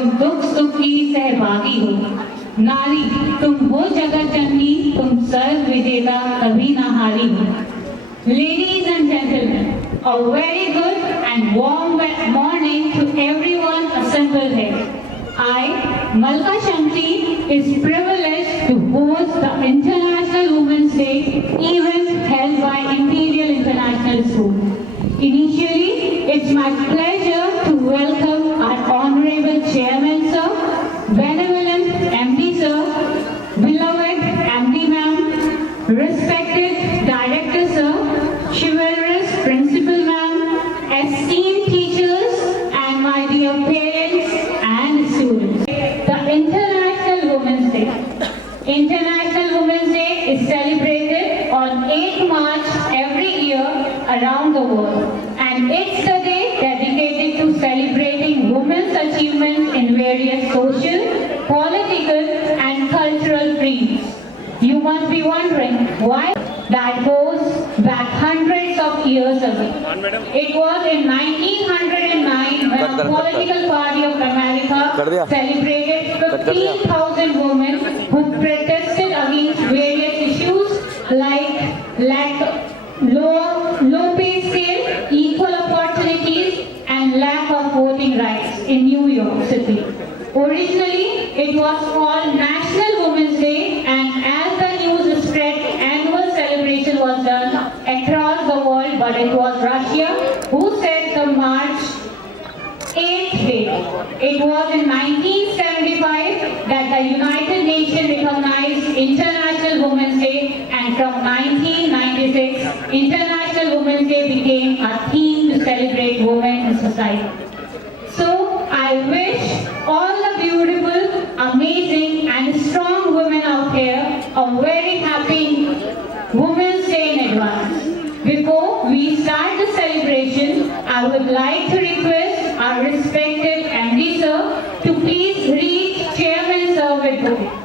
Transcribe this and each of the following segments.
तुम दुख सुख की सहभागी हो। नारी तुम हो जगत जननी, तुम सर्व विजेता कभी ना हारी हो। Ladies and gentlemen, a very good and warm morning to everyone assembled here. I, Malka Shamsi, is privileged to host the International Women's Day event held by Imperial International School. Initially, it's my pleasure to welcome our Honorable Chairman Sir, Benevolent MD Sir, beloved MD Ma'am, respected Director Sir, chivalrous Principal Ma'am, esteemed teachers, and my dear parents and students. The International Women's Day. International Women's Day is celebrated on 8th March every year around the world, and it's the day dedicated to celebrating women's achievements in various social, political, and cultural fields. You must be wondering why. That goes back hundreds of years ago. It was in 1909 when a political party of America celebrated 15,000 women who protested against various issues like low pay scale, equal opportunities, and lack of voting rights in New York City. Originally, it was called National Women's Day, and as the news spread, annual celebration was done across the world, but it was Russia who set the March 8th day. It was in 1975 that the United Nations recognized International Women's Day, and from 1996, International Women's Day became a theme to celebrate women in society. So, I wish all the beautiful, amazing and strong women out here a very happy Women's Day in advance. Before we start the celebration, I would like to request our respected MD Sir to please read Chairman Sir with book.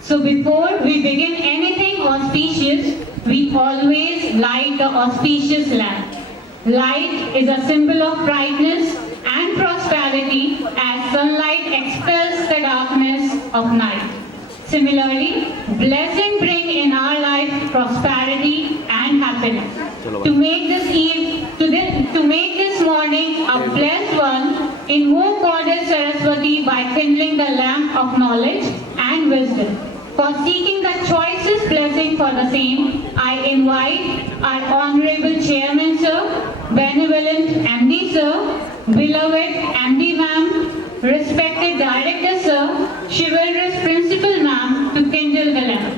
So before we begin anything auspicious, we always light the auspicious lamp. Light is a symbol of brightness and prosperity, as sunlight expels the darkness of night. Similarly, blessing brings in our life prosperity and happiness. To make this morning a blessed one, invoke Goddess Saraswati by kindling the lamp of knowledge and wisdom. For seeking the choicest blessing for the same, I invite our Honorable Chairman Sir, Benevolent MD Sir, beloved MD Ma'am, respected Director Sir, chivalrous Principal Ma'am to kindle the lamp.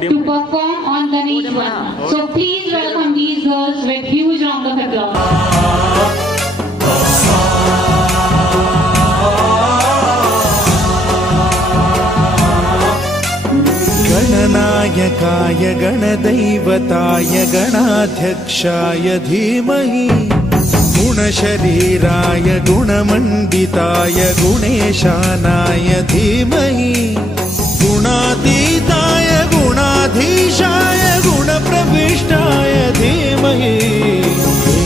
to perform on Ganesh Varma. So please welcome these girls with huge round of applause. गणनायकाय गणदैवताय गणाध्यक्षाय धीमहि गुणशरीराय गुणमण्डिताय गुणेशानाय धीमहि गुणातीताय गुणाधीशाय गुणप्रविष्टाय धीमहि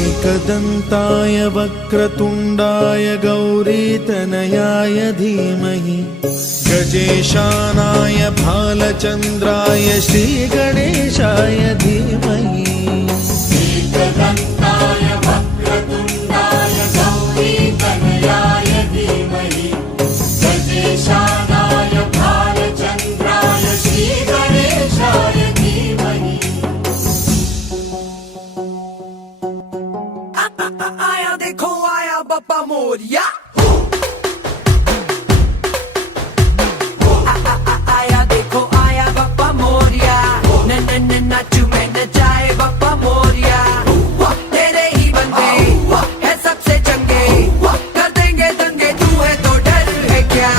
एकदन्ताय वक्रतुण्डाय गौरीतनयाय धीमहि गजेशानाय भालचन्द्राय श्रीगणेशाय धीमहि एकदन्ताय वक्रतुण्डाय गौरीतनयाय धीमहि गजेशानाय भालचन्द्राय श्रीगणेशाय धीमहि आया देखो आया बाप्पा मोरिया आया देखो आया बाप्पा मोरिया नाचू में नचाए बाप्पा मोरिया तेरे ही बंदे है सबसे चंगे कर देंगे दंगे तू है तो डर है क्या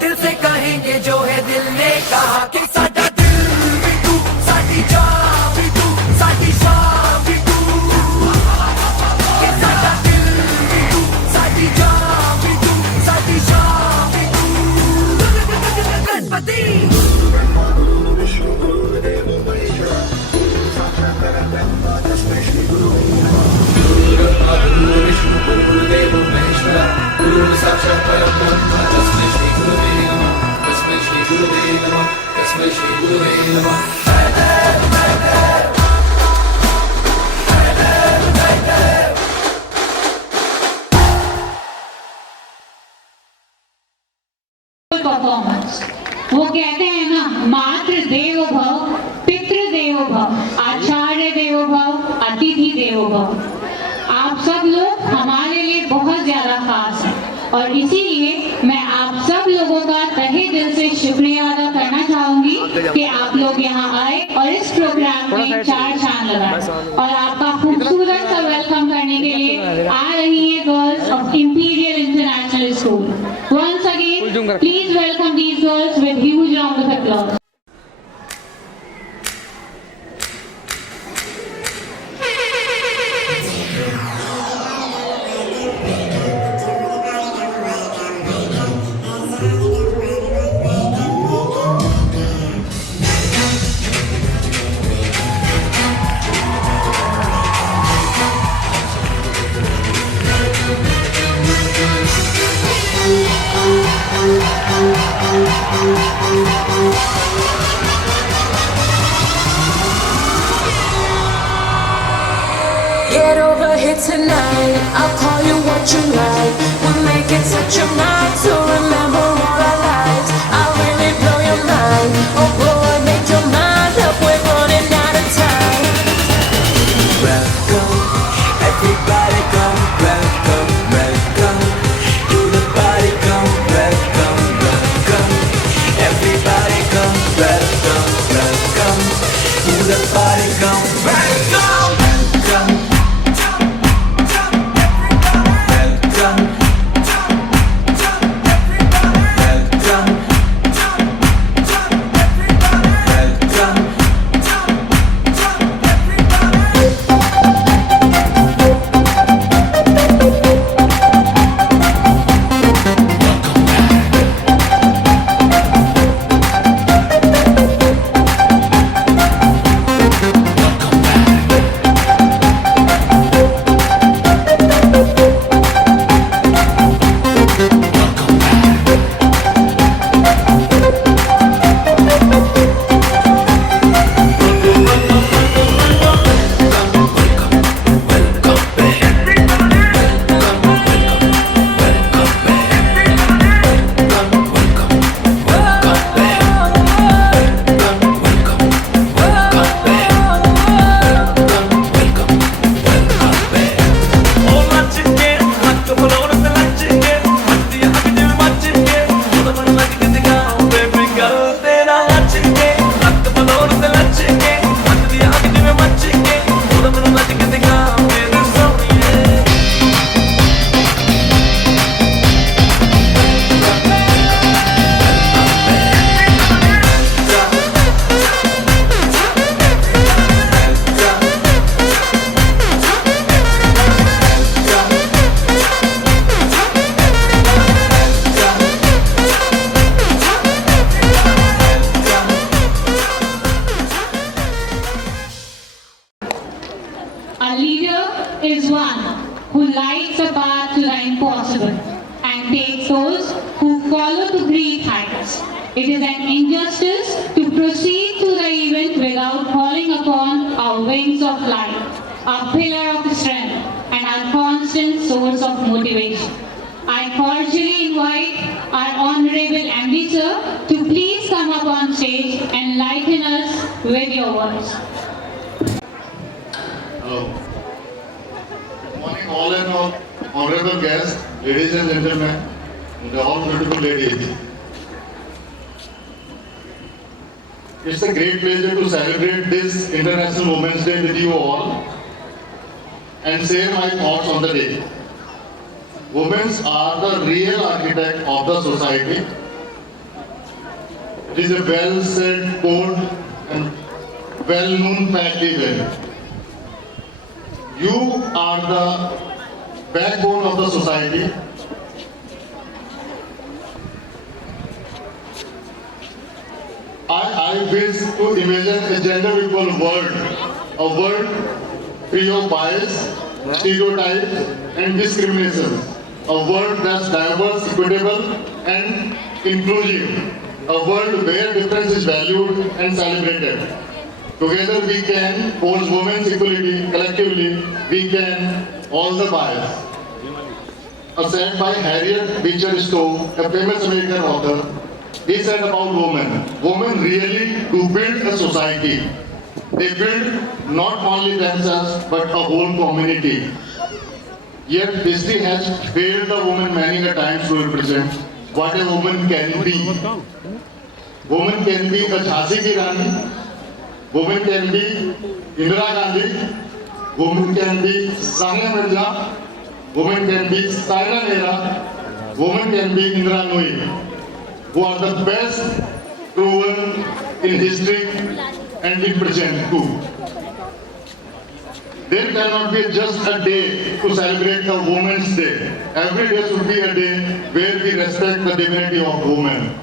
दिल से कहेंगे जो है दिल ने कहा कि साडा दिल भी तू साडी जान भी तू साडी शान भी तू कि साडा दिल भी तू साडी जान भी तू साडी शान भी तू गणपति परफॉर्मेंस वो कहते हैं ना, मातृ देवो भव, पितृ देवो भव, आचार्य देवो भव, अतिथि देवो भव। आप सब लोग हमारे लिए बहुत ज्यादा खास हैं और इसीलिए मैं आप सब लोगों का तहे दिल से शुक्रिया अदा करना चाहूंगी कि आप लोग यहाँ आए और इस प्रोग्राम में चार चांद लगाए। और आपका खूबसूरत सा वेलकम करने के लिए आ रही है girls of imperial international school. Once again please welcome these girls with huge round of applause. Get over here tonight, I'll call you what you like. We'll make it such a night to remember all our lives. I'll really blow your mind, oh boy, make your mind up, we're running out of time. Welcome, everybody come, welcome, welcome. To the party come, welcome, welcome. Everybody come, welcome, welcome. To the party come, welcome, welcome. is one who lights a path to the impossible and takes those who follow to great heights. It is an injustice to proceed to the event without calling upon our wings of light, our pillar of strength, and our constant source of motivation. I cordially invite our Honorable MD Sir to please come up on stage and lighten us with your words. Hello. Good morning, all and all honorable guests, ladies and gentlemen, and all beautiful ladies. It's a great pleasure to celebrate this International Women's Day with you all and share my thoughts on the day. Women are the real architect of the society. It is a well said quote and well known fact even. You are the backbone of the society. I wish to imagine a gender equal world, a world free of bias, stereotypes and discrimination, a world that's diverse, equitable and inclusive, a world where difference is valued and celebrated. Together we can forge women's equality, collectively we can all the bias. A said by Harriet Beecher Stowe, a famous American author, he said about women really do build a society. They build not only themselves but a whole community. Yet history has failed the woman many a times to represent what a woman can be. Woman can be a Jhansi ki Rani, woman can be Indira Gandhi, woman can be Sania Mirza, woman can be Saina Nehra, woman can be Indira Nooyi, who are the best proven in history and in present too. There cannot be just a day to celebrate the Women's Day. Every day should be a day where we respect the dignity of women.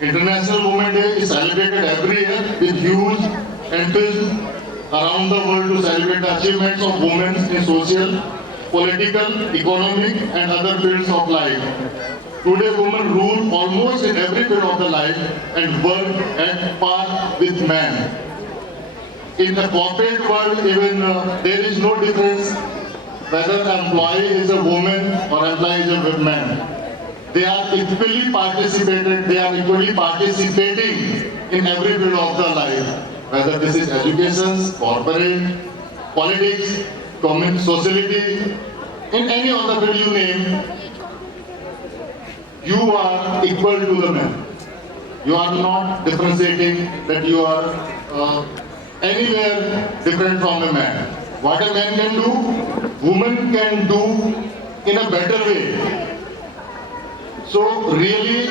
International Women's Day is celebrated every year with huge enthusiasm around the world to celebrate the achievements of women in social, political, economic and other fields of life. Today women rule almost in every field of the life and work at par with men. In the corporate world, even there is no difference whether an employee is a woman or employee is a man. They are equally participating in every field of the life, whether this is education, corporate, politics, society, in any other field you name, you are equal to the men. You are not differentiating that you are anywhere different from a man. What a man can do, woman can do in a better way. So really,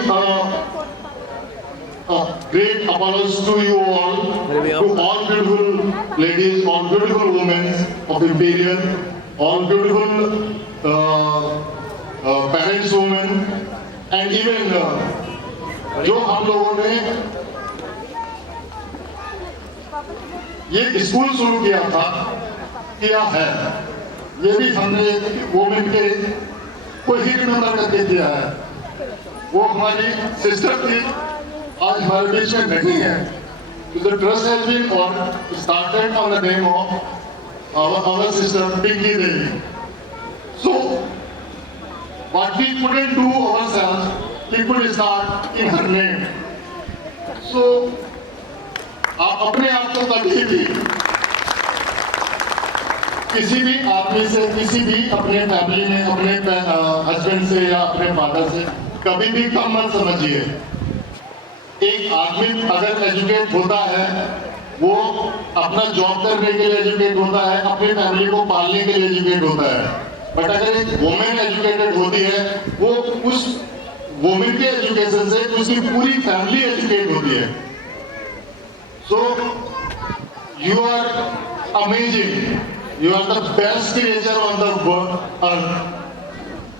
great applause to you all, to all beautiful ladies, all beautiful women of Imperial, all beautiful parents, women, and even जो हम लोगों ने ये school शुरू किया है, ये भी हमने वोमेन के को ही रिमेम्बर करके किया है। वो हमारी सिस्टर थी, आज हमारे बीच में नहीं है। So the trust has been started on the name of our sister Pinky Devi. So what we couldn't do ourselves, we could start in her name. So आप अपने आप को कभी भी किसी भी आदमी से, किसी भी अपने फैमिली में, अपने हस्बैंड से या अपने फादर से कभी भी कम मत समझिए। एक आदमी अगर एजुकेट होता है, वो अपना जॉब करने के लिए एजुकेट होता है, अपनी फैमिली को पालने के लिए एजुकेट होता है। बट अगर एक वुमेन एजुकेटेड होती है, वो उस वुमेन के एजुकेशन से उसकी पूरी फैमिली एजुकेट होती है। So you are amazing, you are the best creature on the earth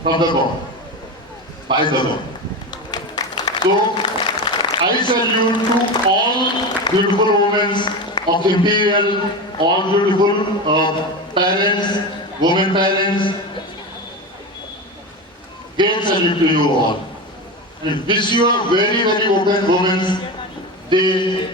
from the god, by the god. So I salute to all beautiful women of Imperial, all beautiful parents, women parents, great salute to you all. And wish you a very, very open Women's Day.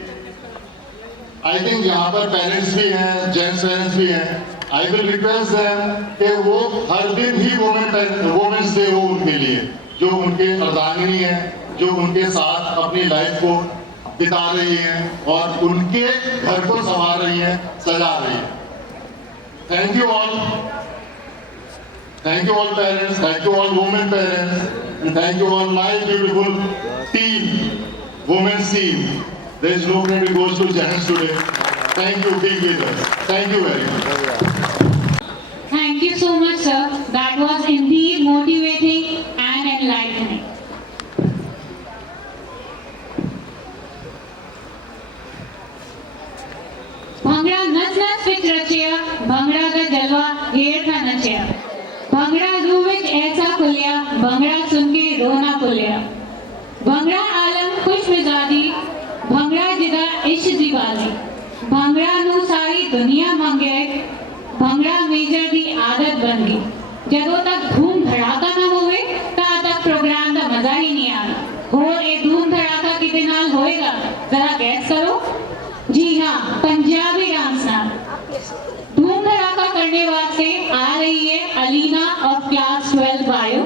I think यहाँ पर parents भी हैं, gents parents भी हैं. I will request them कि वो हर दिन ही women's day हो उनके लिए, जो उनके अर्धांगिनी हैं, जो उनके साथ अपनी लाइफ को बिता रही हैं और उनके घर को संवार रही हैं, सजा रही हैं. Thank you all. Thank you all parents, thank you all women parents, and thank you all my beautiful team, women's team. There is no credit goes to gents today. Thank you, being with us. Thank you very much. Thank you so much, sir. That was indeed motivating and enlightening. Bhangra नच नच विच रचिया, भंगड़ा का जलवा घेर था नचिया. भंगड़ा रूह विच ऐसा खुलिया, भंगड़ा सुन के रोना खुलिया. भंगड़ा आलम खुश मिजाजी, भंगड़ा जिदा इश्क दी बाजी. भंगड़ा नू सारी दुनिया मंगे, भंगड़ा मेजर दी आदत बन गई. ਜਦੋਂ तक धूम धड़ाका ना होवे ਤਾਂ तक प्रोग्राम ਦਾ ਮਜ਼ਾ ਹੀ ਨਹੀਂ ਆਣਾ. ਹੋਰ ਇਹ धूम धड़ाका ਕਿਤੇ ਨਾਲ ਹੋਏਗਾ, ਜ਼ਰਾ ਗੈਸ ਕਰੋ. जी हाँ, पंजाबी डांस नाल धूम धड़ाका करने वास्ते आ रही है अलीना ऑफ क्लास 12 बायो.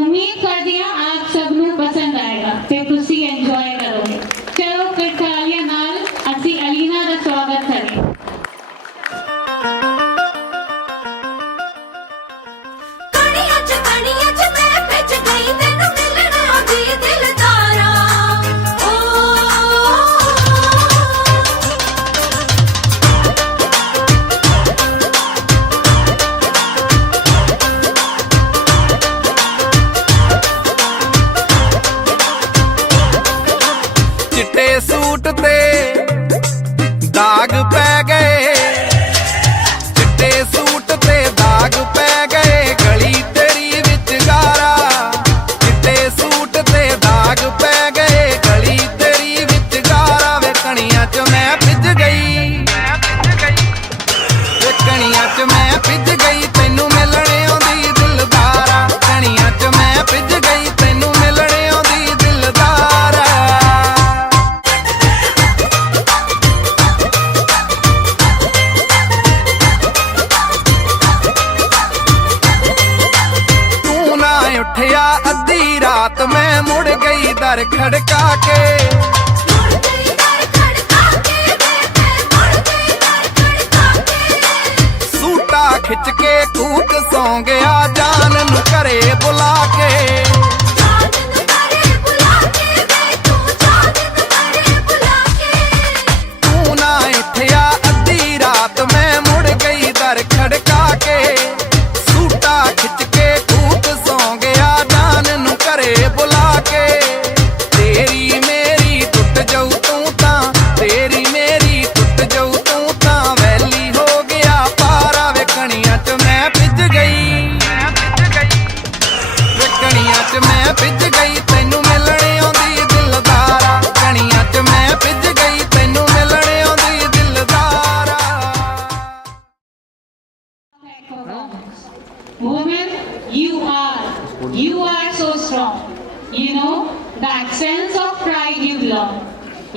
उम्मीद करदी हां आप सब नू पसंद आएगा ते तुसी एंजॉय करोगे. चलो फिर तालियां नाल असी अलीना दा स्वागत करें. कणियां च मैं पिच गई तैनू मिलना दी दिलदारा. चिट्टे सूट ते दाग पै गए, चिट्टे सूट ते दाग पै गए, गली तेरी विच गारा. चिट्टे सूट ते दाग पै गए, गली तेरी विच गारा. वे कणियां च मैं भिज गई, वे कणियां च मैं भिज गई, तैनू मिलने आउंदी दिलदारा. कणियां च मैं भिज गई, तैनू मिलने आउंदी दिलदारा. उठिया अद्धी रात मैं मुड़ गई दर खड़का के. सूटा खिच के कूक सौ गया जान नू घरे बुला के. तू ना उठिया अद्धी रात मैं मुड़ गई दर खड़का के. सूटा खिच के घरे बुला के. तेरी मेरी टुट जाऊ तू तां, तेरी मेरी टुट जाऊ तू तां. वैली हो गया पारा. वे कणियां च मैं भिज गई, वे कणियां च मैं भिज गई, तैनू मिलने आउंदी दिलदारा. कणियां च मैं भिज गई, तैनू मिलने आउंदी दिलदारा. Women, you are so strong. You know that sense of pride you belong.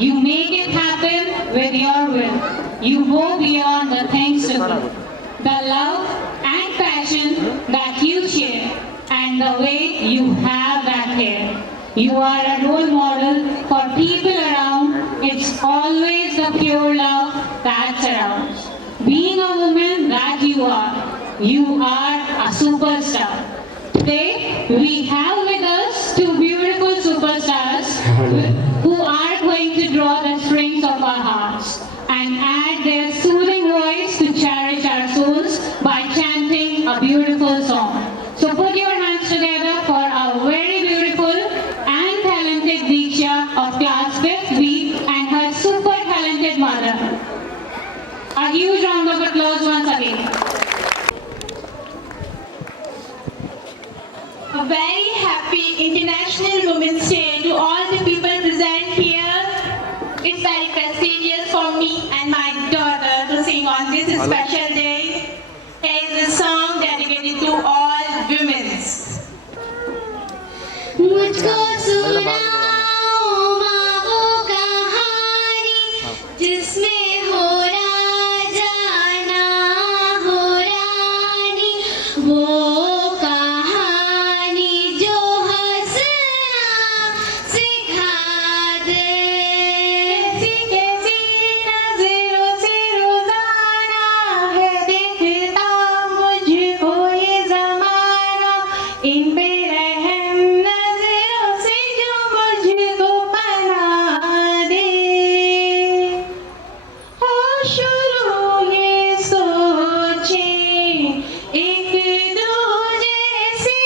You make it happen with your will. You go beyond the things to do. The love and passion that you share and the way you have that hair. You are a role model for people around. It's always the pure love that surrounds. Being a woman that you are a superstar. Today we have with us two beautiful superstars who are going to draw the strings of our hearts and add their soothing voice to cherish our souls by chanting a beautiful song. So put your hands together for our very beautiful and talented Diksha of class 5th B and her super talented mother. A huge round of applause once again. A very happy International Women's Day to all the people present here. It's very prestigious for me and my daughter to sing on this special day. Here is a song dedicated to all women. मुझको सुनाओ माँ वो कहानी जिसमें हो राजा ना हो रानी, वो कहानी जो हंसना सिखा दे। कैसी नजरों से रोजाना है देखता मुझको ये जमाना, इन पे रहम नजरों से जो मुझको बना दे। हो शुरू ये सोचे एक दूजे से,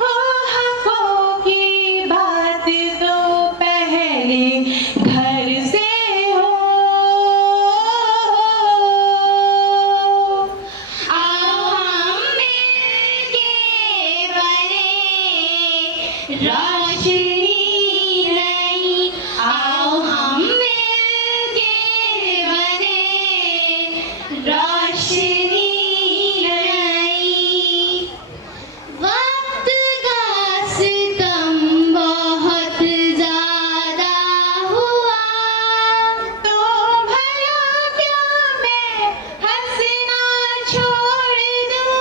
हो हकों की बात तो पहले घर से हो। आओ हम मिलके बने रोशनी नई, आओ हम मिलके बने रोशनी नई। वक्त का सितम बहुत ज्यादा हुआ, तो भला क्या मैं हंसना छोड़ दूं।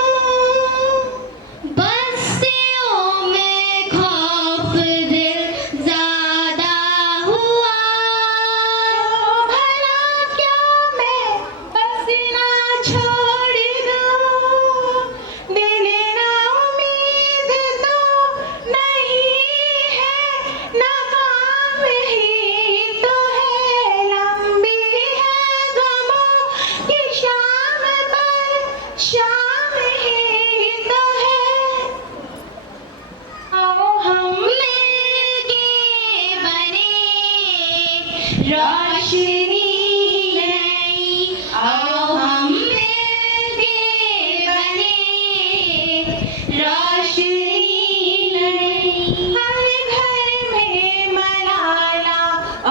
बस्तियों में खौफ दिल ज्यादा हुआ, तो भला क्या मैं हंसना छोड़ दूं। दिल ना उम्मीद तो नहीं है, नाकाम ही तो है, लंबी है गमों की शाम पर शाम ही तो है। आओ हम मिलके बने रोशनी नई, आओ हम मिलके बने रोशनी नई। हर घर में मलाला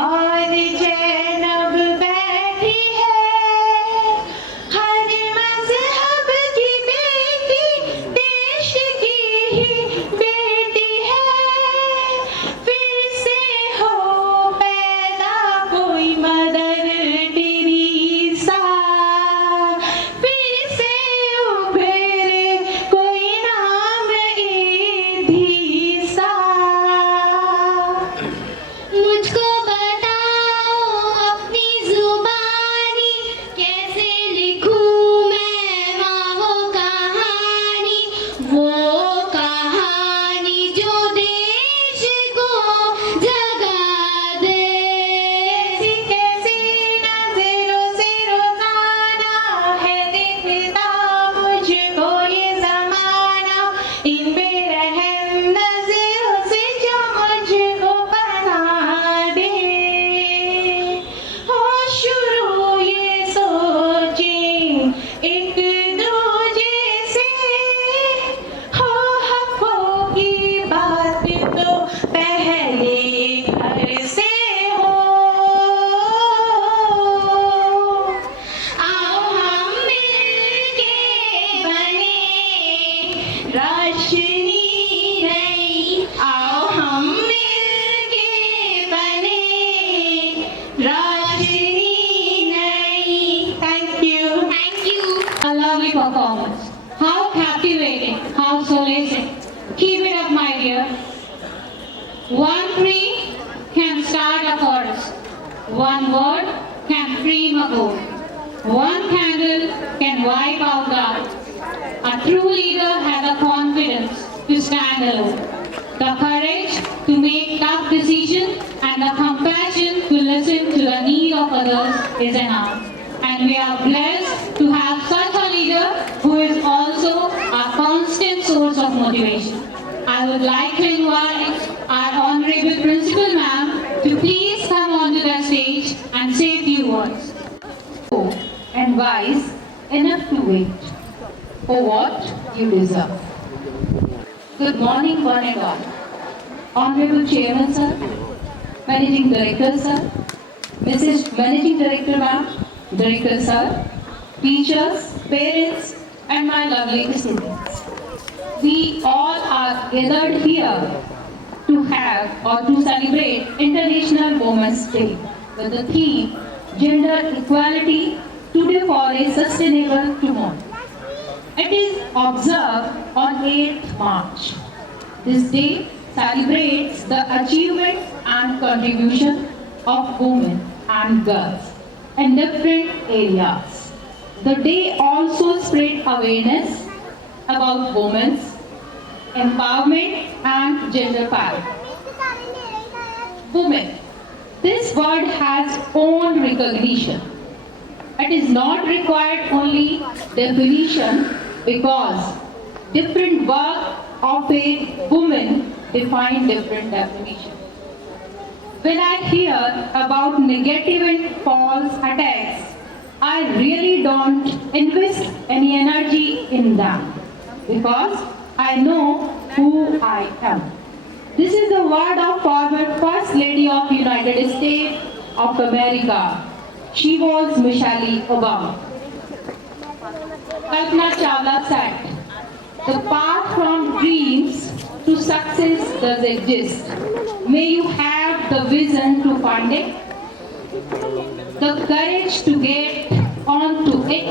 और जैनब बैठी है, हर मजहब की बेटी देश की ही बेटी है। फिर से हो पैदा कोई मदर टेरेसा, फिर से उभरे कोई नाम ईसा। मुझको बताओ अपनी जुबानी, कैसे लिखूं मैं माँ वो कहानी, वो कहानी जो देश को जगा दे। कैसी नजरों से रोजाना है देखता मुझको ये जमाना, इन पे रहम नजरों से जो मुझको बना दे। हो शुरू ये सोचे एक दूजे से, हो हकों की बात तो पहले घर से हो। आओ हम मिलके बने रोशनी नई, आओ हम मिलके बने रोशनी नई। Thank you. Thank you. A lovely performance. How captivating, how solacing. Keep it up, my dear. One tree can start a forest. One word can frame a goal. One candle can wipe out doubt. A true leader has the confidence to stand alone, the courage to make tough decisions, and the compassion to listen to the need of others is enough. And we are blessed to have such a leader who is also a constant source of motivation. I would like to invite our Honorable Principal Ma'am to please come onto the stage and say a few words. And wise enough to wait for what you deserve. Good morning, one and all. Honorable Chairman, sir, Managing Director, sir, Mrs. Managing Director Ma'am, Director Sir, teachers, parents, and my lovely students. We all are gathered here to have or to celebrate International Women's Day with the theme Gender Equality Today for a Sustainable Tomorrow. It is observed on 8th March. This day celebrates the achievements and contribution of women and girls in different areas. The day also spread awareness about women's empowerment and gender parity. Women. This word has own recognition. It is not required only definition because different work of a woman define different definition. When I hear about negative and false attacks, I really don't invest any energy in them because I know who I am. This is the word of former First Lady of United States of America. She was Michelle Obama. Kalpana Chawla said, "The path from dreams to success does exist. May you have the vision to find it, the courage to get onto it,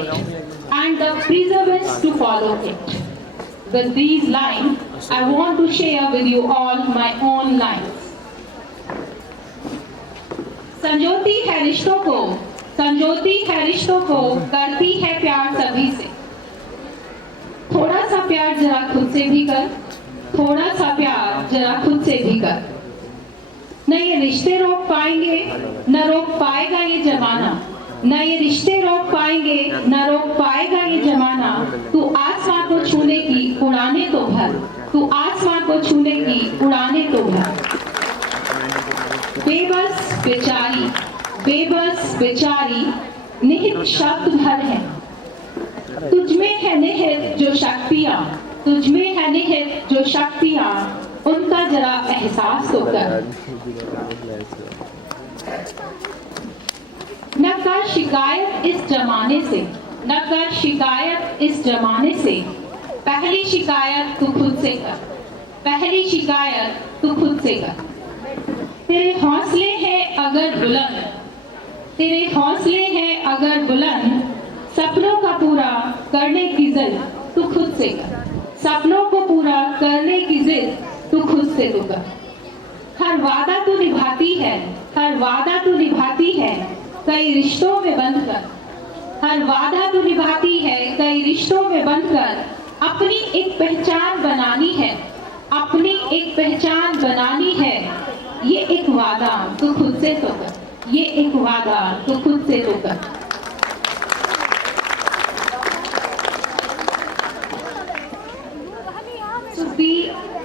and the perseverance to follow it." With these lines, I want to share with you all my own lines. संजोती है रिश्तों को करती है प्यार सभी से। थोड़ा सा प्यार जरा खुद से भी कर, थोड़ा सा प्यार जरा खुद से भी कर। न ये रिश्ते रोक पाएंगे, न रोक पाएगा ये जमाना। न ये रिश्ते रोक पाएंगे, न रोक पाएगा ये जमाना। तू आसमां को छूने की उड़ाने तो भर, तू आसमां को छूने की उड़ाने तो भर। बेबस बेचारी निहित शब्द भर है। तुझ में है निहित जो शक्तियाँ, तुझ में है निहित जो शक्तियाँ, उनका जरा एहसास तो कर। न कर शिकायत इस जमाने से, न कर शिकायत इस जमाने से। पहली शिकायत तू खुद से कर, पहली शिकायत तू खुद से कर। तेरे हौसले हैं अगर बुलंद, तेरे हौसले हैं अगर बुलंद, सपनों का पूरा करने की जिद तू खुद से कर, सपनों को पूरा करने की जिद तू खुद से तो कर। हर वादा तू निभाती है, हर वादा तू निभाती है, कई रिश्तों में बंध कर। हर वादा तू निभाती है, कई रिश्तों में बंध कर। अपनी एक पहचान बनानी है, अपनी एक पहचान बनानी है। ये एक वादा तू खुद से तो कर, ये एक वादा तू खुद से तो कर। So we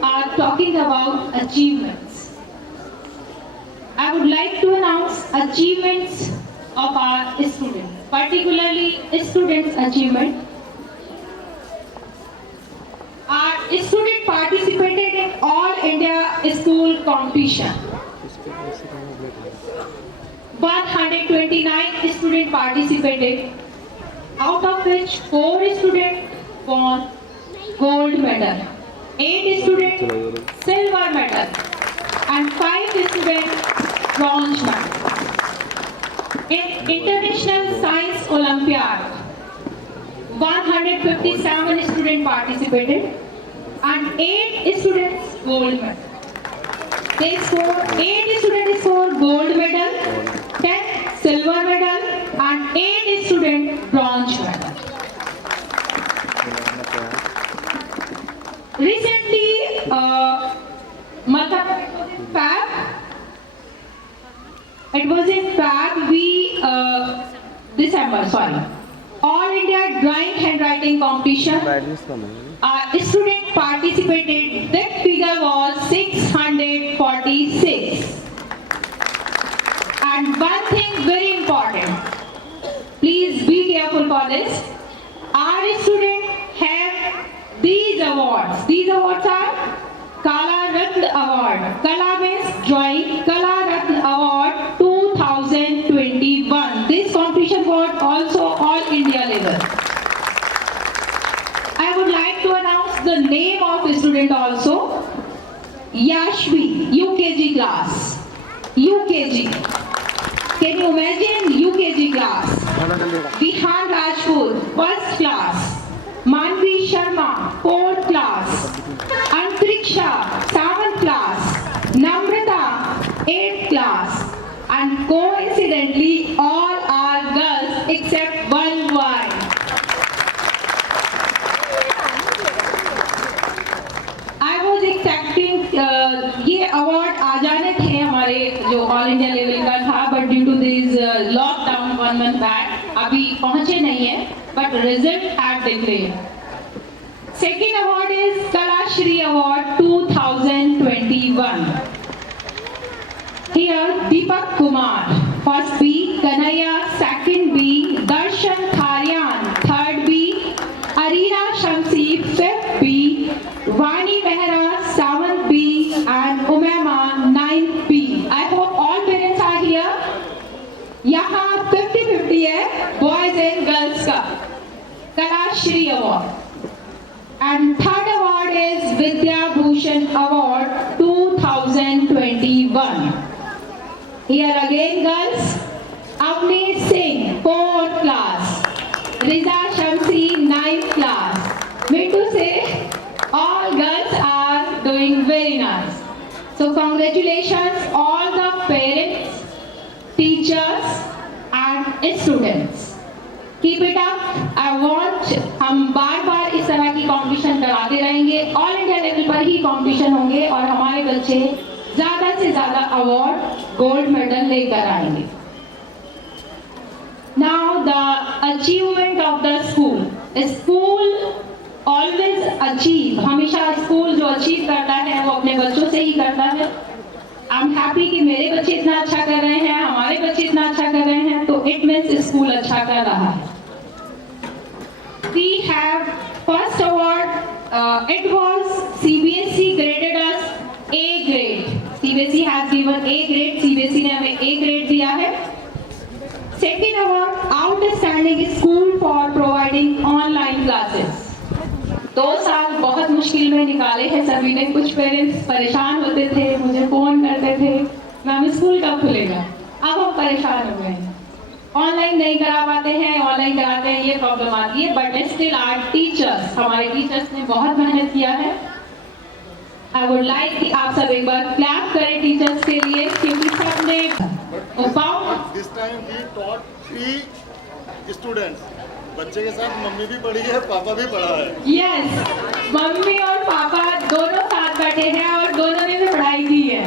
are talking about achievements. I would like to announce achievements of our students, particularly students' achievement. Our student participated in All India School Competition. 129 students participated, out of which 4 students won gold medal, 8 students silver medal, and 5 students bronze medal. In International Science Olympiad, 157 students participated and 8 students gold medal. They scored 8 students scored gold medal, 10 silver medal, and 8 students bronze medal. Recently, it was in Fab, December, sorry. All India Drawing Handwriting Competition. Student participated. That figure was 646. And one thing very important. Please be careful for this. Our students have these awards. These awards are Kala Ratna Award. Kala means drawing. Kala Ratna Award 2020. name of student also. Yashvi, UKG class. UKG. Can you imagine UKG class? Vihan Rajput, first class. Manvi Sharma, fourth class. Antariksha, seventh class. Namrata, eighth class. And coincidentally, all are girls except one boy. I was expecting ये award आ जाने थे हमारे जो all India level का था, but due to this lockdown 1 month back अभी पहुंचे नहीं है, but result have declared. Second award is Kalashri Award 2021. Here Deepak Kumar, first B, Kanaya, second B, Darshan Tharyan, third B, Arina Shamsi, fifth B, Vani Mehra, seventh B, and Umema, ninth B. I hope all parents are here. यहाँ 50-50 है boys and girls का Kalashri Award. And third award is Vidya Bhushan Award 2021. Here again girls, Avni Singh, 4th class. Riza Shamsi, 9th class. Mean to say, all girls are doing very nice. So congratulations all the parents, teachers and students. Keep it up. I want हम बार-बार इस तरह की competition कराते रहेंगे. All India level पर ही competition होंगे और हमारे बच्चे ज़्यादा से ज़्यादा अवार्ड, गोल्ड मेडल लेकर आएंगे. Now the achievement of the school. School always achieve. हमेशा स्कूल जो अचीव करता है वो अपने बच्चों से ही करता है. I'm happy कि मेरे बच्चे इतना अच्छा कर रहे हैं, हमारे बच्चे इतना अच्छा कर रहे हैं, तो it means स्कूल अच्छा कर रहा है. We have first award. It was CBSE graded us A grade. CBSE has given A grade. CBSE ने हमें A grade दिया है. Second award, outstanding school for providing online classes. 2 साल बहुत मुश्किल में निकाले हैं सभी ने. कुछ पेरेंट्स परेशान होते थे, मुझे फोन करते थे, मैम स्कूल कब खुलेगा. अब हम परेशान हो गए हैं, ऑनलाइन नहीं करा पाते हैं, ऑनलाइन कराते हैं, ये प्रॉब्लम आती है. बट स्टिल आवर टीचर्स, हमारे टीचर्स ने बहुत मेहनत किया है. आई वुड लाइक कि आप सब एक बार क्लैप करें टीचर्स के लिए, क्योंकि सबने This time we taught 3 students. बच्चे के साथ मम्मी भी पढ़ी है, पापा भी पढ़ा है. यस, मम्मी और पापा दोनों साथ बैठे हैं और दोनों ने भी पढ़ाई की है.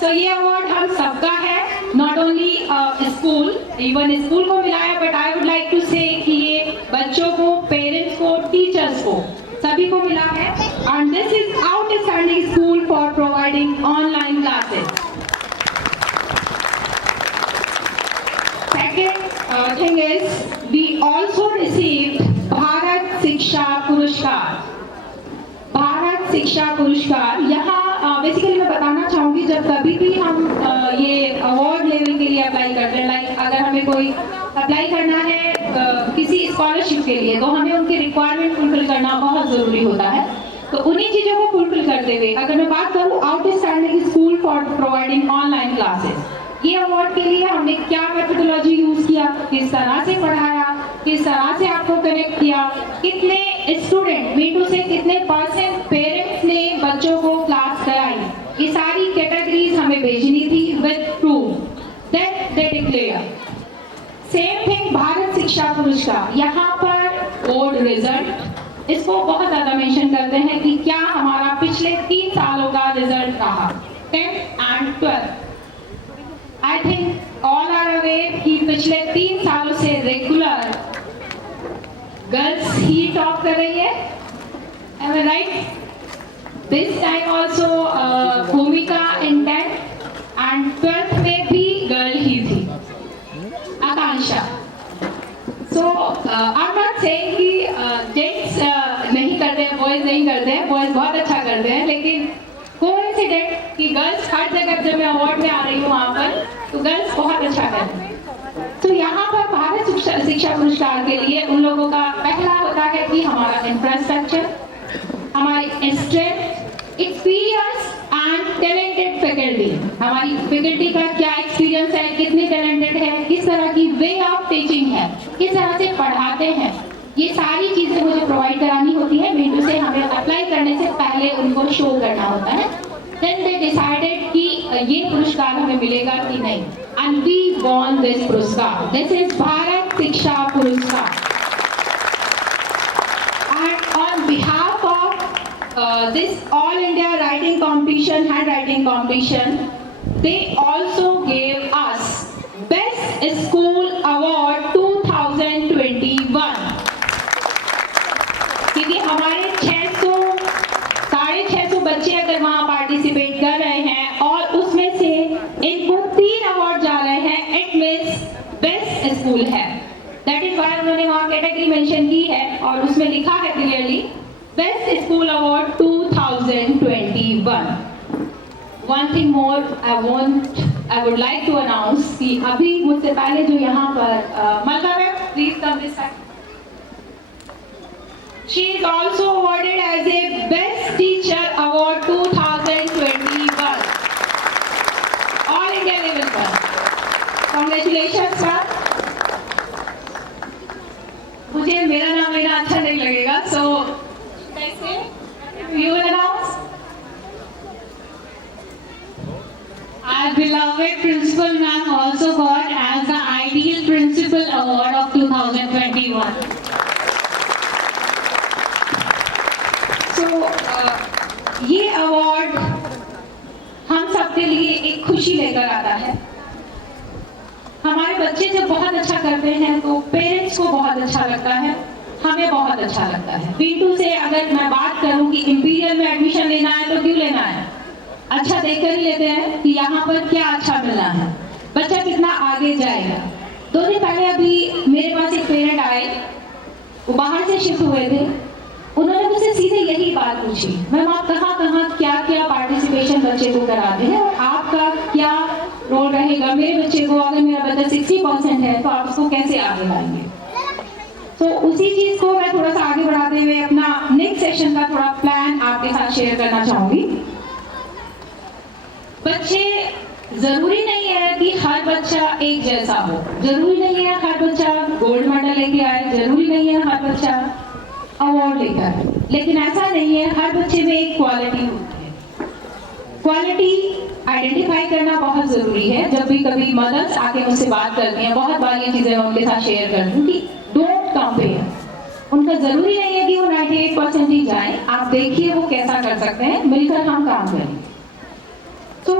सो ये अवार्ड हम सबका है, not only school, even school को मिला है, but I would like to say कि ये बच्चों को, पेरेंट्स को, टीचर्स को, सभी को मिला है. And this is outstanding school for providing online classes. Second thing is we also received Bharat Shiksha पुरस्कार. भारत शिक्षा पुरस्कार यहाँ बेसिकली मैं बताना चाहूँगी, जब कभी भी हम ये अवार्ड लेने के लिए अप्लाई करते हैं, लाइक अगर हमें कोई अप्लाई करना है किसी स्कॉलरशिप के लिए, तो हमें उनकी रिक्वायरमेंट फुलफिल करना बहुत ज़रूरी होता है. तो उन्हीं चीज़ों को फुलफिल करते हुए अगर मैं बात करूँ outstanding school for providing online classes, ये अवार्ड के लिए हमने क्या मेथोडोलॉजी यूज किया, किस तरह से पढ़ाया, किस तरह से आपको कनेक्ट किया, कितने स्टूडेंट, मीन टू से कितने % पेरेंट्स ने बच्चों को क्लास कराई, ये सारी कैटेगरीज हमें भेजनी थी with proof. Then they declare. Same thing Bharat Shiksha Puraskar, यहाँ पर बोर्ड रिजल्ट, इसको बहुत ज़्यादा मेंशन करते हैं कि क्या हमारा पिछले 3 सालों का रिजल्ट रहा, 10th and 12th. I think all are aware कि पिछले 3 सालों से रेगुलर गर्ल्स ही टॉप कर रही है. Am I right? This time also भूमिका in 10th and 12th में भी गर्ल ही थी, आकांक्षा. So I'm not saying कि जेंट्स नहीं करते हैं, बॉयज नहीं करते हैं, बॉयज बहुत अच्छा करते हैं, लेकिन कोइंसिडेंट कि गर्ल्स हर जगह जब मैं अवार्ड में आ रही हूँ वहाँ पर, तो गर्ल्स बहुत अच्छा कर रही हैं. तो यहाँ पर भारत शिक्षा पुरस्कार के लिए उन लोगों का पहला होता है कि हमारा इंफ्रास्ट्रक्चर, हमारा हमारी फैकल्टी का क्या एक्सपीरियंस है, कितने टैलेंटेड है, किस तरह की वे ऑफ टीचिंग है, किस तरह से पढ़ाते हैं, ये सारी चीजें मुझे प्रोवाइड करानी होती है। बिंदु से हमें अप्लाई करने से पहले उनको शो करना होता है। देन दे डिसाइडेड कि ये पुरस्कार हमें मिलेगा कि नहीं, एंड वी वॉन दिस पुरस्कार। दिस इज भारत शिक्षा पुरस्कार। And on behalf of this all India writing competition, handwriting competition, they also gave us Best School Award 2021, क्योंकि हमारे 600-650 बच्चे अगर वहाँ पार्टिसिपेट कर रहे हैं और उसमें से इनको 3 अवार्ड जा रहे हैं, इट मीन्स बेस्ट स्कूल है। दैट इज वाई उन्होंने वहाँ कैटेगरी मेंशन की है और उसमें लिखा है clearly Best School Award 2021. One thing more I would like to announce कि अभी मुझसे पहले जो यहाँ पर मलका ma'am, please come this side. She is also awarded as a Best Teacher Award 2021. All India level पर. Congratulations sir. मुझे मेरा नाम लेना अच्छा नहीं लगेगा, so you will announce. Our beloved principal ma'am also got as the Ideal Principal Award of 2021. So ये award हम सबके लिए एक खुशी लेकर आता है। हमारे बच्चे जब बहुत अच्छा करते हैं तो पेरेंट्स को बहुत अच्छा लगता है, हमें बहुत अच्छा लगता है। B2 से अगर मैं बात करूं कि इंपीरियल में एडमिशन लेना है तो क्यों लेना है? अच्छा देखकर ही लेते हैं कि यहाँ पर क्या अच्छा मिलना है, बच्चा कितना आगे जाएगा। 2 दिन पहले अभी मेरे पास एक पेरेंट आए, वो बाहर से शिफ्ट हुए थे। उन्होंने मुझसे सीधे यही बात पूछी, मैम आप कहाँ क्या क्या पार्टिसिपेशन बच्चे को कराते हैं और आपका क्या रोल रहेगा? मेरे बच्चे को, अगर मेरा बच्चा 60% है तो आप उसको कैसे आगे लाएंगे? तो उसी चीज को मैं थोड़ा सा आगे बढ़ाते हुए अपना नेक्स्ट सेशन का थोड़ा प्लान आपके साथ शेयर करना चाहूंगी। बच्चे, जरूरी नहीं है कि हर बच्चा एक जैसा हो, जरूरी नहीं है हर बच्चा गोल्ड मेडल लेके आए, जरूरी नहीं है हर बच्चा अवार्ड लेकर आए, लेकिन ऐसा नहीं है, हर बच्चे में एक क्वालिटी होती है। क्वालिटी आइडेंटिफाई करना बहुत जरूरी है। जब भी कभी मदर्स आके मुझसे बात करती हैं, बहुत बार ये चीजें मैं उनके साथ शेयर करती हूँ कि डोंट कंपेयर। उनका जरूरी नहीं है कि वो 98% ही जाए, आप देखिए वो कैसा कर सकते हैं, मिलकर हम काम करें। तो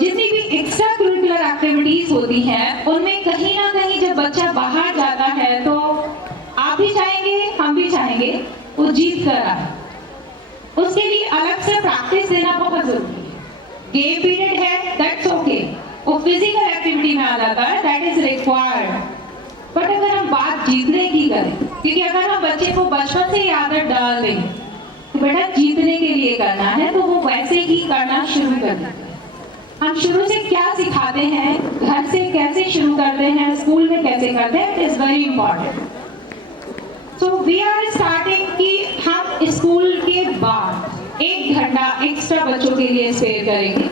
जितनी भी एक्स्ट्रा करिकुलर एक्टिविटीज होती हैं उनमें कहीं ना कहीं जब बच्चा बाहर जाता है तो आप भी चाहेंगे, हम भी चाहेंगे वो जीत कर आए। उसके लिए अलग से प्रैक्टिस देना बहुत जरूरी है। गेम पीरियड है, दैट्स ओके, वो फिजिकल एक्टिविटी में आ जाता है, दैट इज रिक्वायर्ड। बट अगर हम बात जीतने की करें, क्योंकि अगर हम बच्चे को बचपन से ही आदत डाल दें तो बेटा जीतने के लिए करना है तो वो वैसे ही करना शुरू कर देता है। हम शुरू से क्या सिखाते हैं, घर से कैसे शुरू करते हैं, स्कूल में कैसे करते हैं, it is very important. So we are starting कि हम स्कूल के बाद 1 घंटा एक्स्ट्रा बच्चों के लिए स्पेयर करेंगे।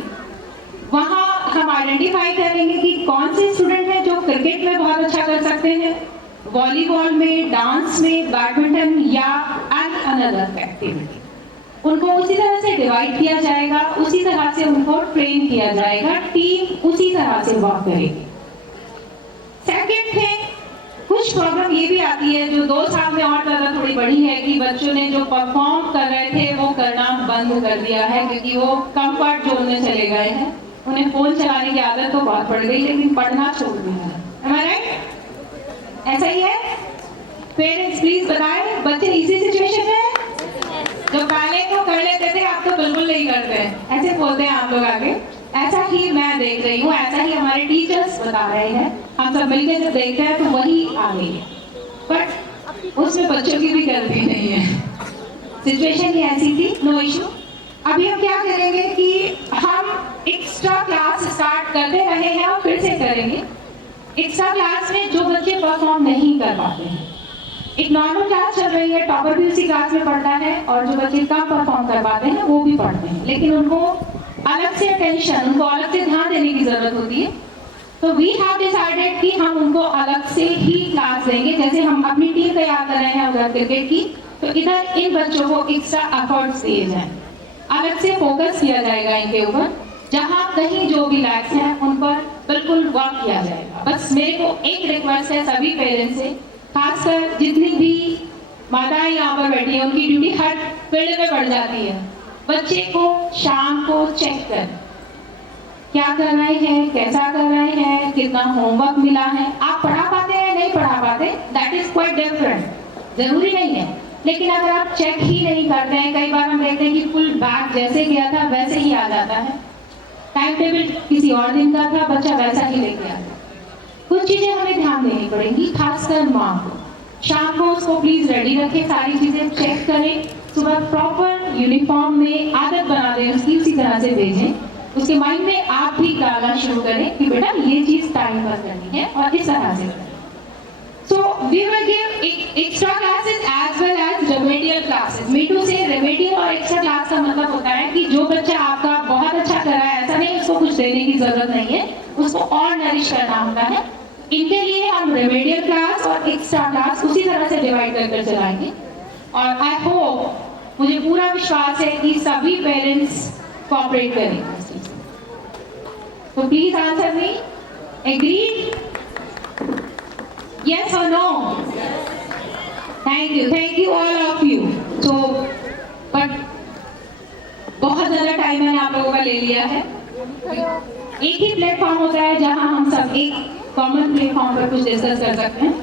वहाँ हम आइडेंटिफाई करेंगे कि कौन से स्टूडेंट हैं जो क्रिकेट में बहुत अच्छा कर सकते हैं, वॉलीबॉल में, डांस में, बैडमिंटन या एंड अनदर एक्टिविटी। उनको उसी तरह से डिवाइड किया जाएगा, उसी तरह से उनको ट्रेन किया जाएगा, टीम उसी तरह से वर्क करेगी। सेकेंड थिंग, कुछ प्रॉब्लम ये भी आती है जो 2 साल में और ज्यादा थोड़ी बड़ी है कि बच्चों ने जो परफॉर्म कर रहे थे वो करना बंद कर दिया है क्योंकि वो कंफर्ट जोन में चले गए हैं। उन्हें फोन चलाने की आदत तो बहुत पड़ गई लेकिन पढ़ना छोड़ दिया है। Am I right? ऐसा ही है? पेरेंट्स प्लीज बताएं, बच्चे इसी सिचुएशन में जो पहले को कर लेते थे आप तो बिल्कुल नहीं करते हैं, ऐसे बोलते हैं आप लोग आगे। ऐसा ही मैं देख रही हूँ, ऐसा ही हमारे टीचर्स बता रहे हैं, हम सब मिलकर जब देखते हैं तो वही आ गई है, बट उसमें बच्चों की भी गलती नहीं है। सिचुएशन ही ऐसी थी, नो इशू। अभी हम क्या करेंगे कि हम एक्स्ट्रा क्लास स्टार्ट करते रहे हैं और फिर से करेंगे। एक्स्ट्रा क्लास में जो बच्चे परफॉर्म नहीं कर पाते हैं, एक नॉर्मल क्लास चल रही है, टॉपर भी उसी क्लास में पढ़ता है और जो बच्चे कम परफॉर्म कर पाते हैं वो भी पढ़ते हैं, लेकिन उनको अलग से अटेंशन, उनको अलग से ध्यान देने की जरूरत होती है। तो वी हैव डिसाइडेड कि हम उनको अलग से ही क्लास देंगे। जैसे हम अपनी टीम तैयार कर रहे हैं उधर क्रिकेट की, तो इधर इन बच्चों को एक्स्ट्रा एफर्ट्स दिए जाएं, अलग से फोकस किया जाएगा इनके ऊपर। जहाँ कहीं जो भी लैक्स हैं उन पर बिल्कुल वर्क किया जाएगा। बस मेरे को एक रिक्वेस्ट है सभी पेरेंट्स से, खासकर जितनी भी माताएं यहाँ पर बैठी हैं, उनकी ड्यूटी हर फील्ड में बढ़ जाती है। बच्चे को शाम को चेक कर क्या कर रहे हैं, कैसा कर रहे हैं, कितना होमवर्क मिला है। आप पढ़ा पाते हैं नहीं पढ़ा पाते, दैट इज क्वाइट डिफरेंट, जरूरी नहीं है। लेकिन अगर आप चेक ही नहीं करते हैं, कई बार हम देखते हैं कि फुल बैग जैसे गया था वैसे ही आ जाता है, टाइम टेबल किसी और दिन का था, बच्चा वैसा ही लेके आता। कुछ चीजें हमें ध्यान देनी पड़ेंगी, खासकर माँ को। शाम को उसको प्लीज रेडी रखें, सारी चीजें चेक करें, सुबह प्रॉपर यूनिफॉर्म में आदत बना दें उसकी, उसी तरह से भेजें। उसके माइंड में आप भी डालना शुरू करें कि बेटा ये चीज टाइम पर करनी है और इस तरह से करनी है। So we will give extra classes as well as remedial classes. मीठू से remedial और extra class का मतलब होता है कि जो बच्चा आपका बहुत अच्छा कर रहा है, ऐसा नहीं उसको कुछ देने की जरूरत नहीं है, उसको और नरिश करना होता है। इनके लिए हम remedial class और extra class उसी तरह से डिवाइड कर चलाएंगे। और आई होप, मुझे पूरा विश्वास है कि सभी पेरेंट्स कोऑपरेट करेंगे इस चीज में। तो please answer me, agreed? Yes or no? Thank you all of you. So, but बहुत ज़्यादा टाइम मैंने आप लोगों का ले लिया है। एक ही प्लेटफॉर्म होता है जहां हम सब एक कॉमन प्लेटफॉर्म पर कुछ डिस्कस कर सकते हैं।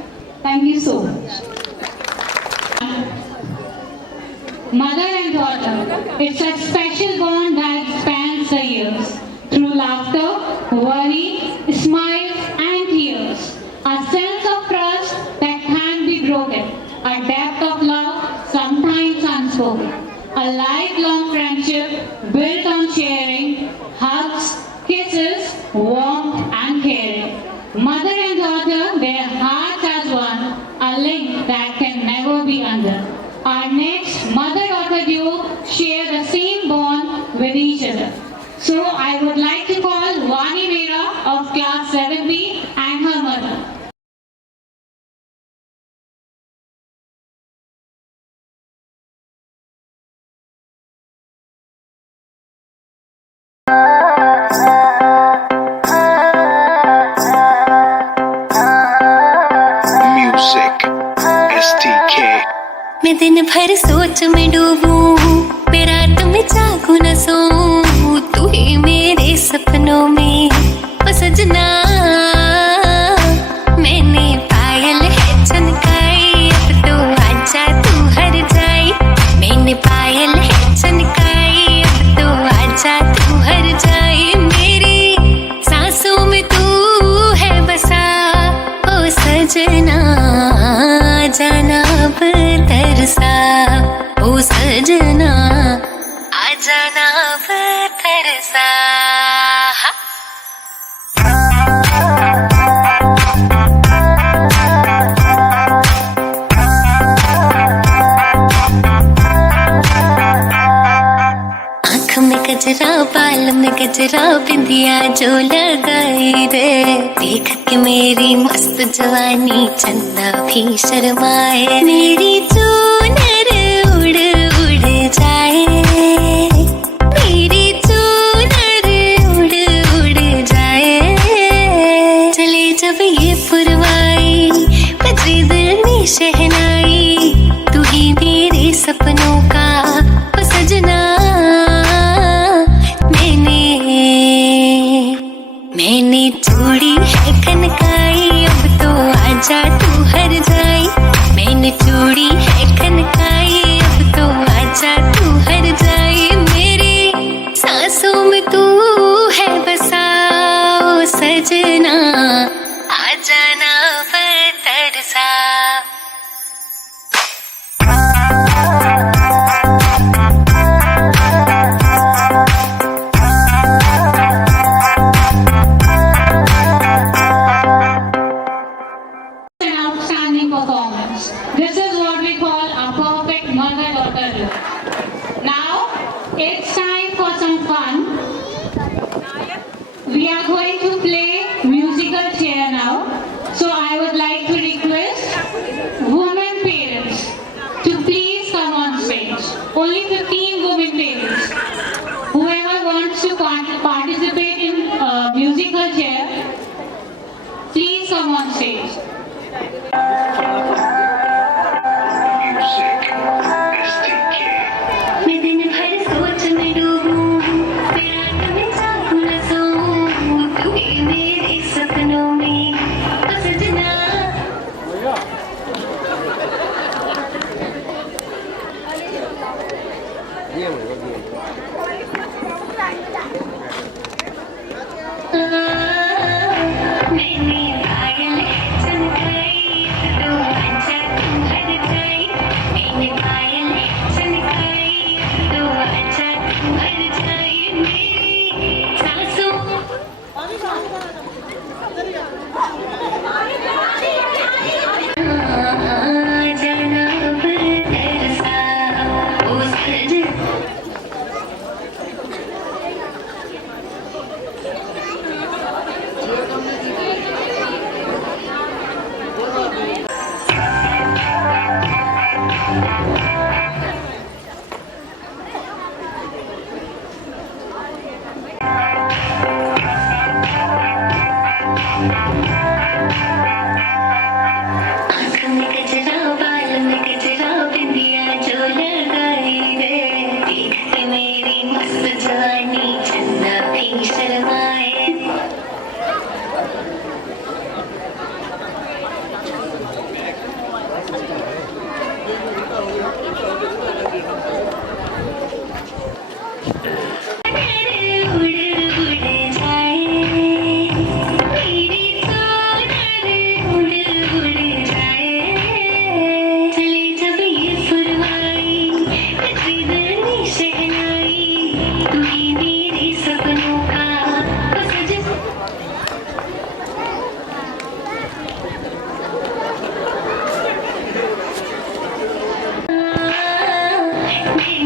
Thank you so much. Mother and daughter, it's a special bond that spans the years. Through laughter, worry, smiles and tears. A sense of trust that can be broken. A depth of love sometimes unspoken. A lifelong friendship built on sharing, hugs, kisses, warmth and caring. Mother and daughter, their hearts as one, a link that can never be undone. Our next mother-daughter duo share the same bond with each other. So I would like to call Vani Mera of class 7B and her mother. Music, STK. मैं दिन भर सोच में डूबूं, मैं रात में जागूं न सोऊं, तू ही मेरे सपनों में ओ सजना। मैंने पायल है चनकाई, अब तो आजा तू हर जाई। मैंने पायल है चनकाई, अब तो आजा तू हर जाई। मेरी सांसों में तू है बसा ओ सजना, जाना अब तरसा ओ सजना, आ जाना अब तरसा। आँख में गजरा, बाल में गजरा, बिंदिया जो लगाई रे, देख के मेरी मस्त जवानी चंदा भी शर्माए। मेरी चूनर उड़ उड़ जाए, मेरी चूनर उड़ उड़ जाए। चले जब ये पुरवाई, बजे दिल में शहनाई, तू ही मेरे सपनों का ओ सजना। मैंने चूड़ी है खनकाई, अब तो आजा तू हर जाई। मैंने चूड़ी है खनकाई, अब तो आजा तू हर जाई। मेरी सांसों में तू है बसा ओ सजना, आ जाना अब तरसा। An outstanding performance. This is what we call a perfect mother-daughter duo. Now, it's time for some fun.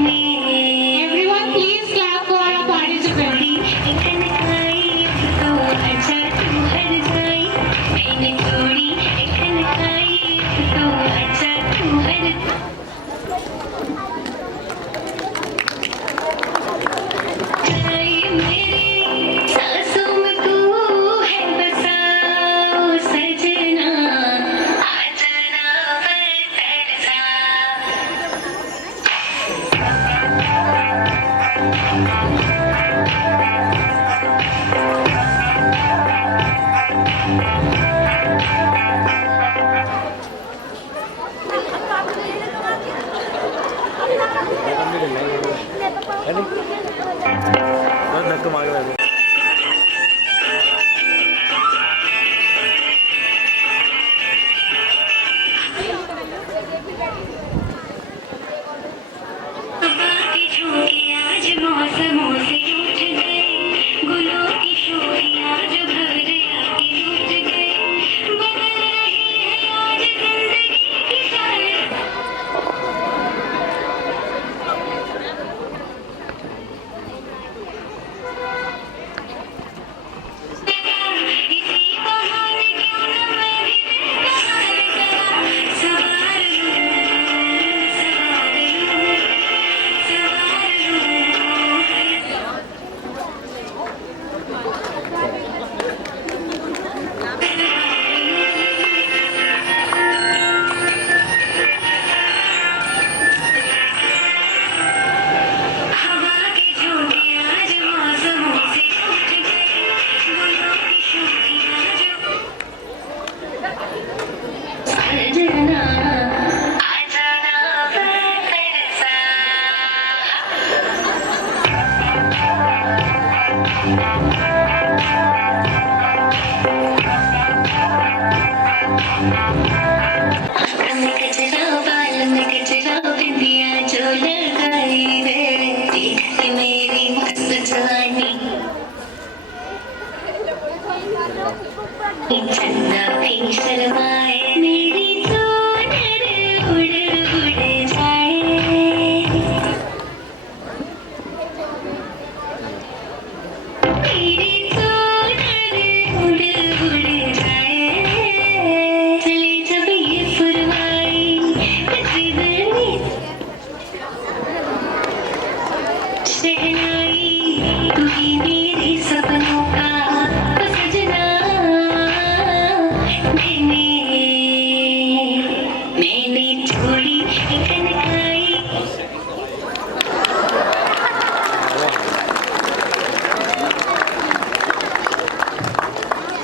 Everyone, please clap for our participants.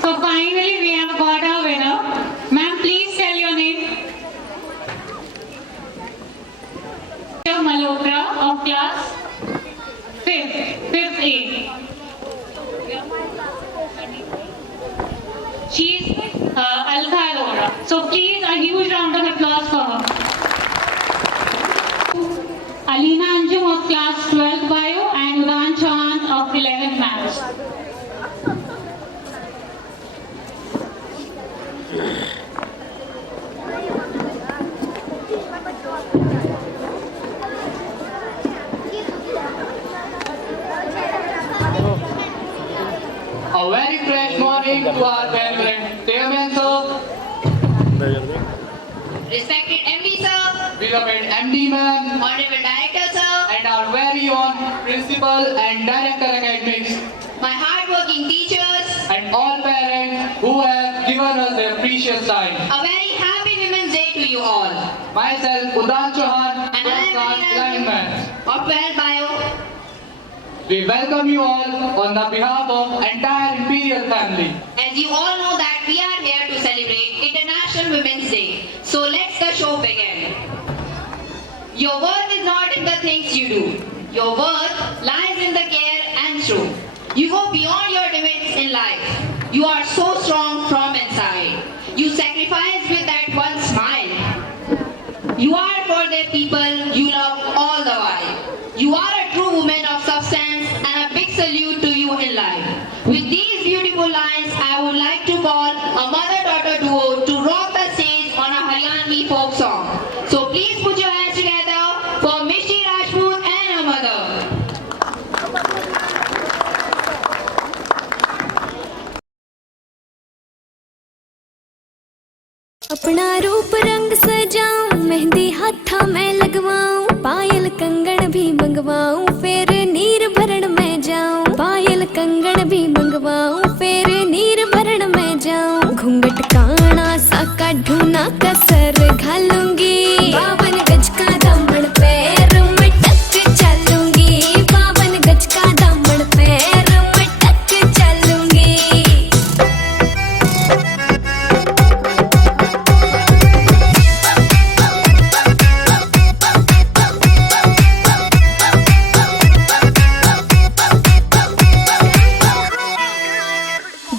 So finally we have got our winner. Ma'am, please tell your name. Malhotra of class 5th A. She's Alka Arora. So please a huge round of applause for her. Alina Anjum of class 12th Bio and Udan Chauhan of 11th Maths. A very fresh morning to our parents, Chairman sir, Respected MD sir, beloved MD ma'am, Honorable Director sir, and our very own Principal and Director Academics, my hardworking teachers, and all parents who have given us their precious time. a very happy Women's Day to you all. Myself, Udan Chauhan, And I am class Alina 11 Maths. of 12 Bio. We welcome you all on the behalf of entire Imperial family. As you all know that we are here to celebrate International Women's Day. So let's show begin. Your worth is not in the things you do. Your worth lies in the care and show. You go beyond your limits in life. You are so strong from inside. You sacrifice with that one smile. You are for the people you love all the while. You are a true woman of substance and a big salute to you in life. With these beautiful lines, I would like to call a mother-daughter duo to rock the stage on a Haryanvi folk song. So please put your hands together for Mishti Rajput and her mother. अपना रूप रंग सजाऊं, मेहंदी हाथा में लगवाऊं, पायल कंगन भी मंगवाऊं, फिर नीर भरण में जाऊं। पायल कंगन भी मंगवाऊं, फिर नीर भरण में जाऊं। घूंघट काना सा काढूं, कसर घालूंगी, 52 गज का दामन पैर में टक चलूंगी, 52 गज का दामन पैर में टक चलूंगी।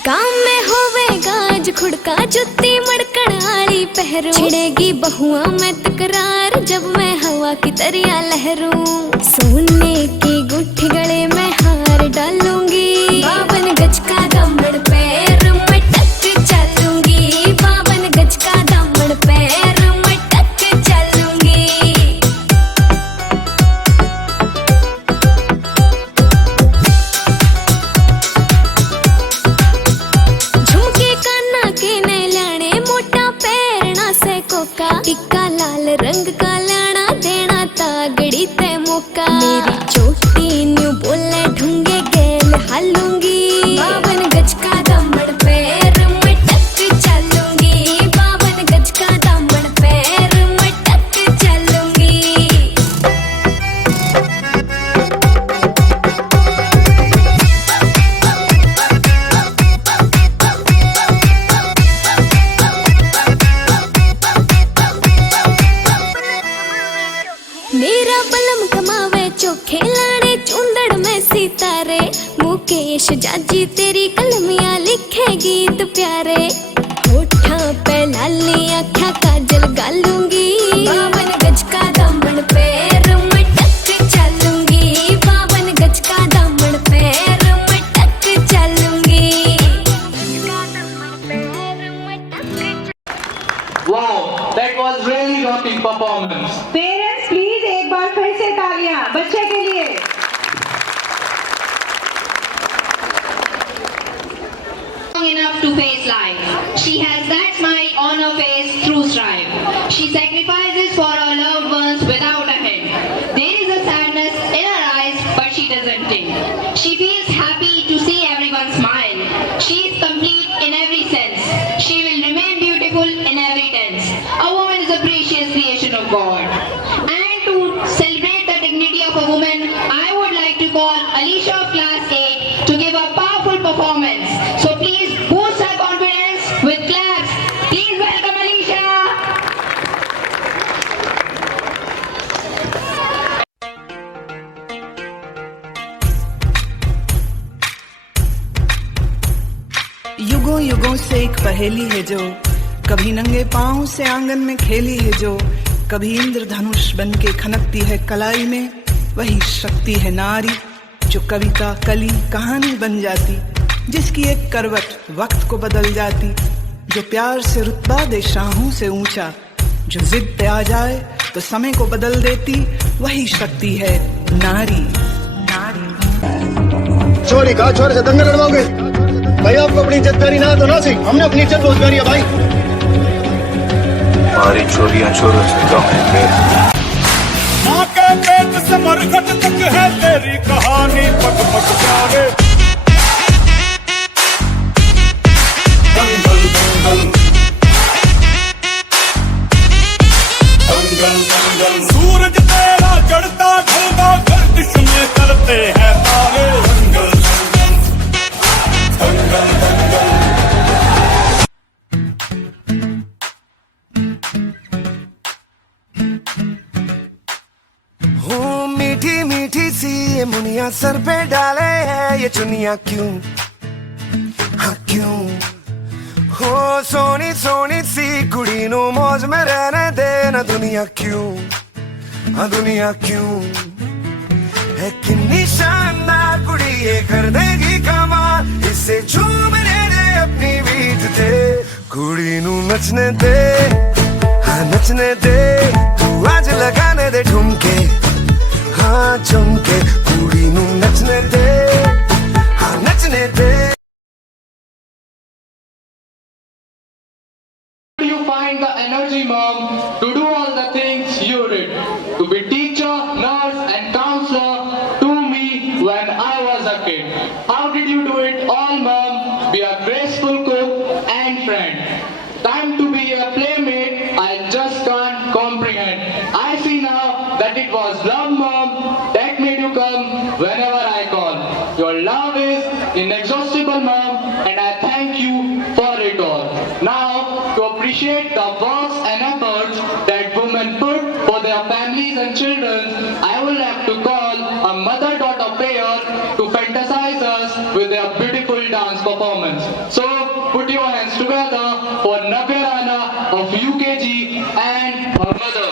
गाँव में होवेगा आज खुड़का, जुत्ती मड़कन आली पहरू, छिड़ेगी बहुआ में तकरार जब मैं हवा की तरिया लहरूं। सोने की गुट्ठी गले में हार डालूंगी, 52 गज का दामन पैर में टक चलूंगी, 52 गज का दामन पैर में टक चलूंगी। झुमके काना के ने लाने, मोटा पैरना से कोका, टिक्का लाल रंग का लाना, देना तागड़ी ते मौका। मेरी चोटी न्यू बोले ढूंगे गेल हालूंगी, 52 गज का दामन पैर में टक चलूंगी, 52 गज का दामन पैर में टक चलूंगी। मेरा बलम कमावे चोखे लाने, चूंदड़ में सितारे, मुकेश जाजी तेरी कलमियां लिखे गीत प्यारे। होठा पे लाली आँखा काजल गालूंगी, 52 गज का दामन पैर में टक चलूंगी, 52 गज का दामन पैर में टक चलूंगी। Wow, that was really rocking performance. Parents please एक बार फिर से तालियां बच्चे के लिए। Strong enough to face life. She has that smile on her face through strife. She sacrifices for her loved ones without a hint. There is a sadness in her eyes, but she doesn't think. She feels happy to see everyone smile. She is complete in every sense. She will remain beautiful in every tense. A woman is a precious creation of God. And to celebrate the dignity of a woman, I would like to call Alicia of Class 8 to give a powerful performance. So please boost her confidence with claps. Please welcome Alicia. युगों युगों से एक पहेली है जो कभी नंगे पांव से आंगन में खेली है, जो कभी इंद्रधनुष बन के खनकती है कलाई में, वही शक्ति है नारी जो कविता कली कहानी बन जाती, जिसकी एक करवट वक्त को बदल जाती, जो प्यार से रुतबा दे शाहों से ऊंचा, जो जिद पे आ जाए तो समय को बदल देती, वही शक्ति है नारी। चोरी का चोर से दंगा लड़वाओगे भाई? आपको अपनी इज्जत प्यारी ना तो ना सही, हमने अपनी इज्जत बहुत प्यारी है भाई। हमारी चोरियां चोरों से कम है। माँ के पेट से मरघट तक है तेरी कहानी, पट पट प्यारे। दंगल दंगल दंगल दंगल, सूरज तेरा चढ़ता ढलता गर्दिश में करते हैं तारे। दंगल दंगल दंगल दंगल। ये मुनिया सर पे डाले है ये चुनिया क्यों, हाँ क्यों? हो सोनी सोनी सी कुड़ी नू मौज में रहने देना दुनिया क्यों, हाँ दुनिया क्यों? है कितनी शानदार कुड़ी ये कर देगी कमाल, इसे झूमने दे अपनी बीट ते, कुड़ी नू नचने दे, हाँ नचने दे, तू आज लगाने दे ठुमके, हाँ चमके, कुड़ी नू नचने दे, हाँ नचने दे। You find the energy, mom, to do all the things you did, to be teacher, nurse and counselor to me when I was a kid. How did you do it all, mom? Be a graceful cook and friend. Time to be a playmate, I just can't comprehend. I see now that it was love, mom, that made you come whenever I call. Your love is inexhaustible, mom, and I thank you for it all. Now, to appreciate the works and efforts that women put for their families and children, I will have to call a mother-daughter pair to fantasize us with their beautiful dance performance. So, put your hands together for Navya Rana of UKG and her mother.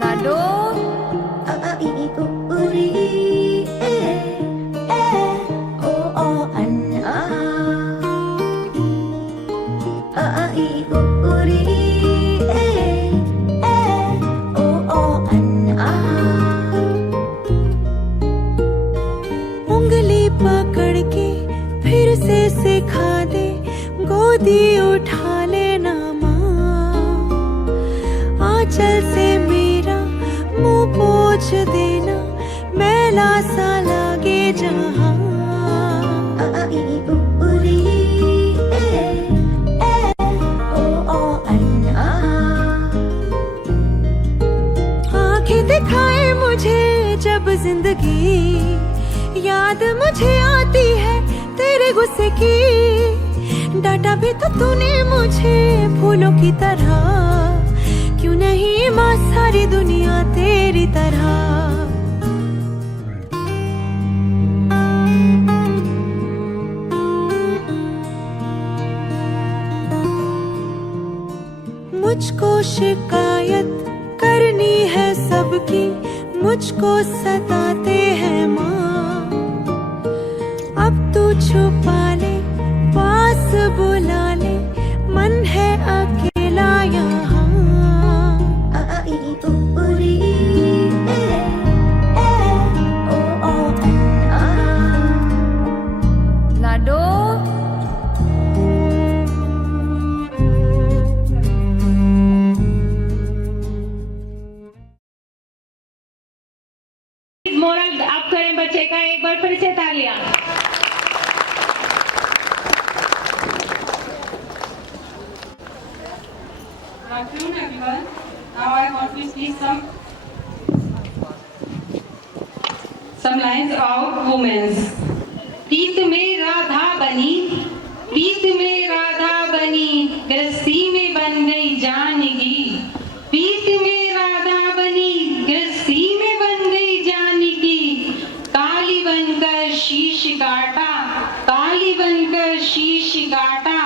Lado, उंगली पकड़ के फिर से सिखा दे, गोदी उठा लेना माँ, आंचल से मेरा मुंह पोंछ देना, मैला सा लागे जहाँ। आंखें दिखाए मुझे जब जिंदगी, याद मुझे आती है तेरे गुस्से की, डांटा भी तो तूने मुझे फूलों की तरह, क्यों नहीं माँ सारी दुनिया तेरी तरह। मुझको शिकायत करनी है सबकी, मुझको सताते हैं माँ, अब तू छुपा ले पास बुला ले, मन है अकेला यहाँ। Lado, मोरल आप करें बच्चे का एक बार फिर से तालियां। Good afternoon, everyone. Now I want to speak some lines of women's. प्रीत में राधा बनी, प्रीत में राधा बनी, गृहस्थी में बन गई जानगी, प्रीत में राधा बनी, गृहस्थी में बन गई जानगी, काली बनकर शीश काटा, काली बनकर शीश काटा,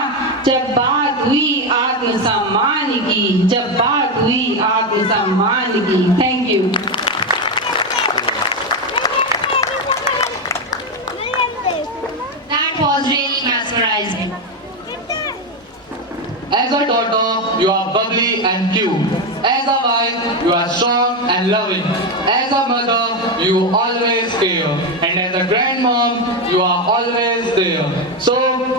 जब बात हुई आत्मसम्मान की, जब बात हुई आत्मसम्मान की। Thank you. That was really mesmerizing. As a daughter, you are bubbly and cute. As a wife, you are strong and loving. As a mother, you always care. And as a grandmom, you are always there. So,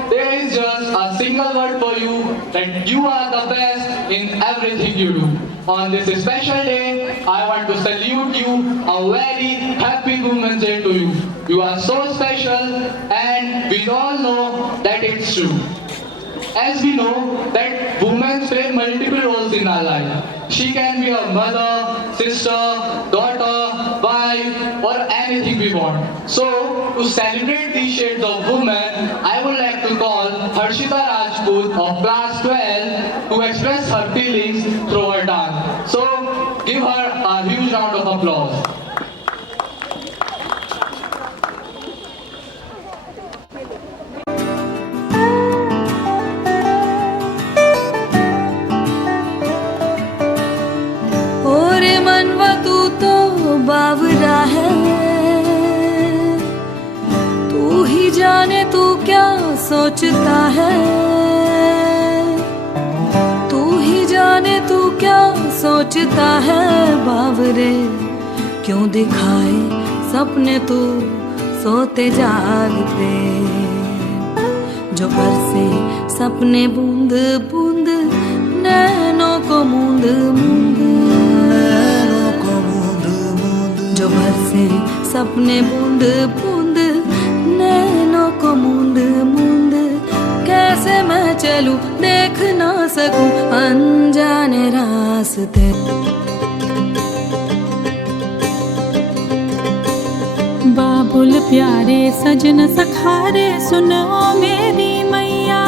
there is just a single word for you, that you are the best in everything you do. On this special day, I want to salute you, a very happy Women's Day to you. You are so special and we all know that it's true. As we know that women play multiple roles in our life. She can be a mother, sister, daughter, wife, life, or anything we want. So, to celebrate these shades of women, I would like to call Harshita Rajput of class 12 to express her feelings through her dance. So, give her a huge round of applause. ओरे मनवा तू तो बावरा है, तू ही जाने तू क्या सोचता है, तू ही जाने तू क्या सोचता है बावरे, क्यों दिखाए सपने तू सोते जागते, जो बरसे सपने बूंद बूंद नैनों को मूंद मूंद, जो बरसे सपने बूंद बूंद नैनों को मूंद मूंद, कैसे मैं चलूं देख ना सकूं अनजाने रास्ते। बाबुल प्यारे सजन सखारे सुनो मेरी मैया,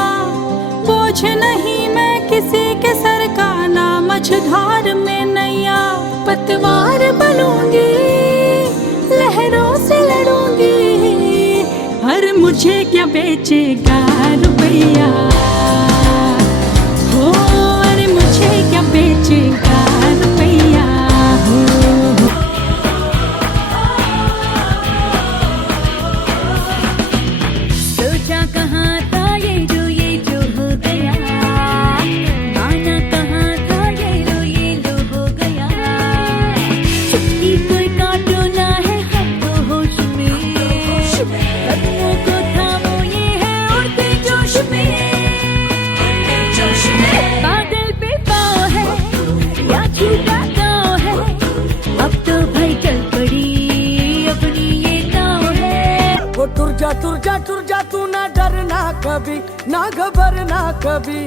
बोझ नहीं मैं किसी के सर का, ना मझधार में नैया, पतवार बनूंगी लहरों से लड़ूंगी, हर मुझे क्या बेचेगा रुपया, हो अरे मुझे क्या बेचेगा रुपया हो। सोचा कहाँ था ये जो हो गया, आना कहाँ था ये लो हो गया, छुट्टी कोई काटो ना है हमको होश में, कदमों को थामो ये है उड़ते जोश में, बादल पे पाँव है या छूटा गाँव है, अब तो भाई चल पड़ी अपनी ये नाव है। वो टुर जा तू ना डरना कभी, ना घबरना कभी,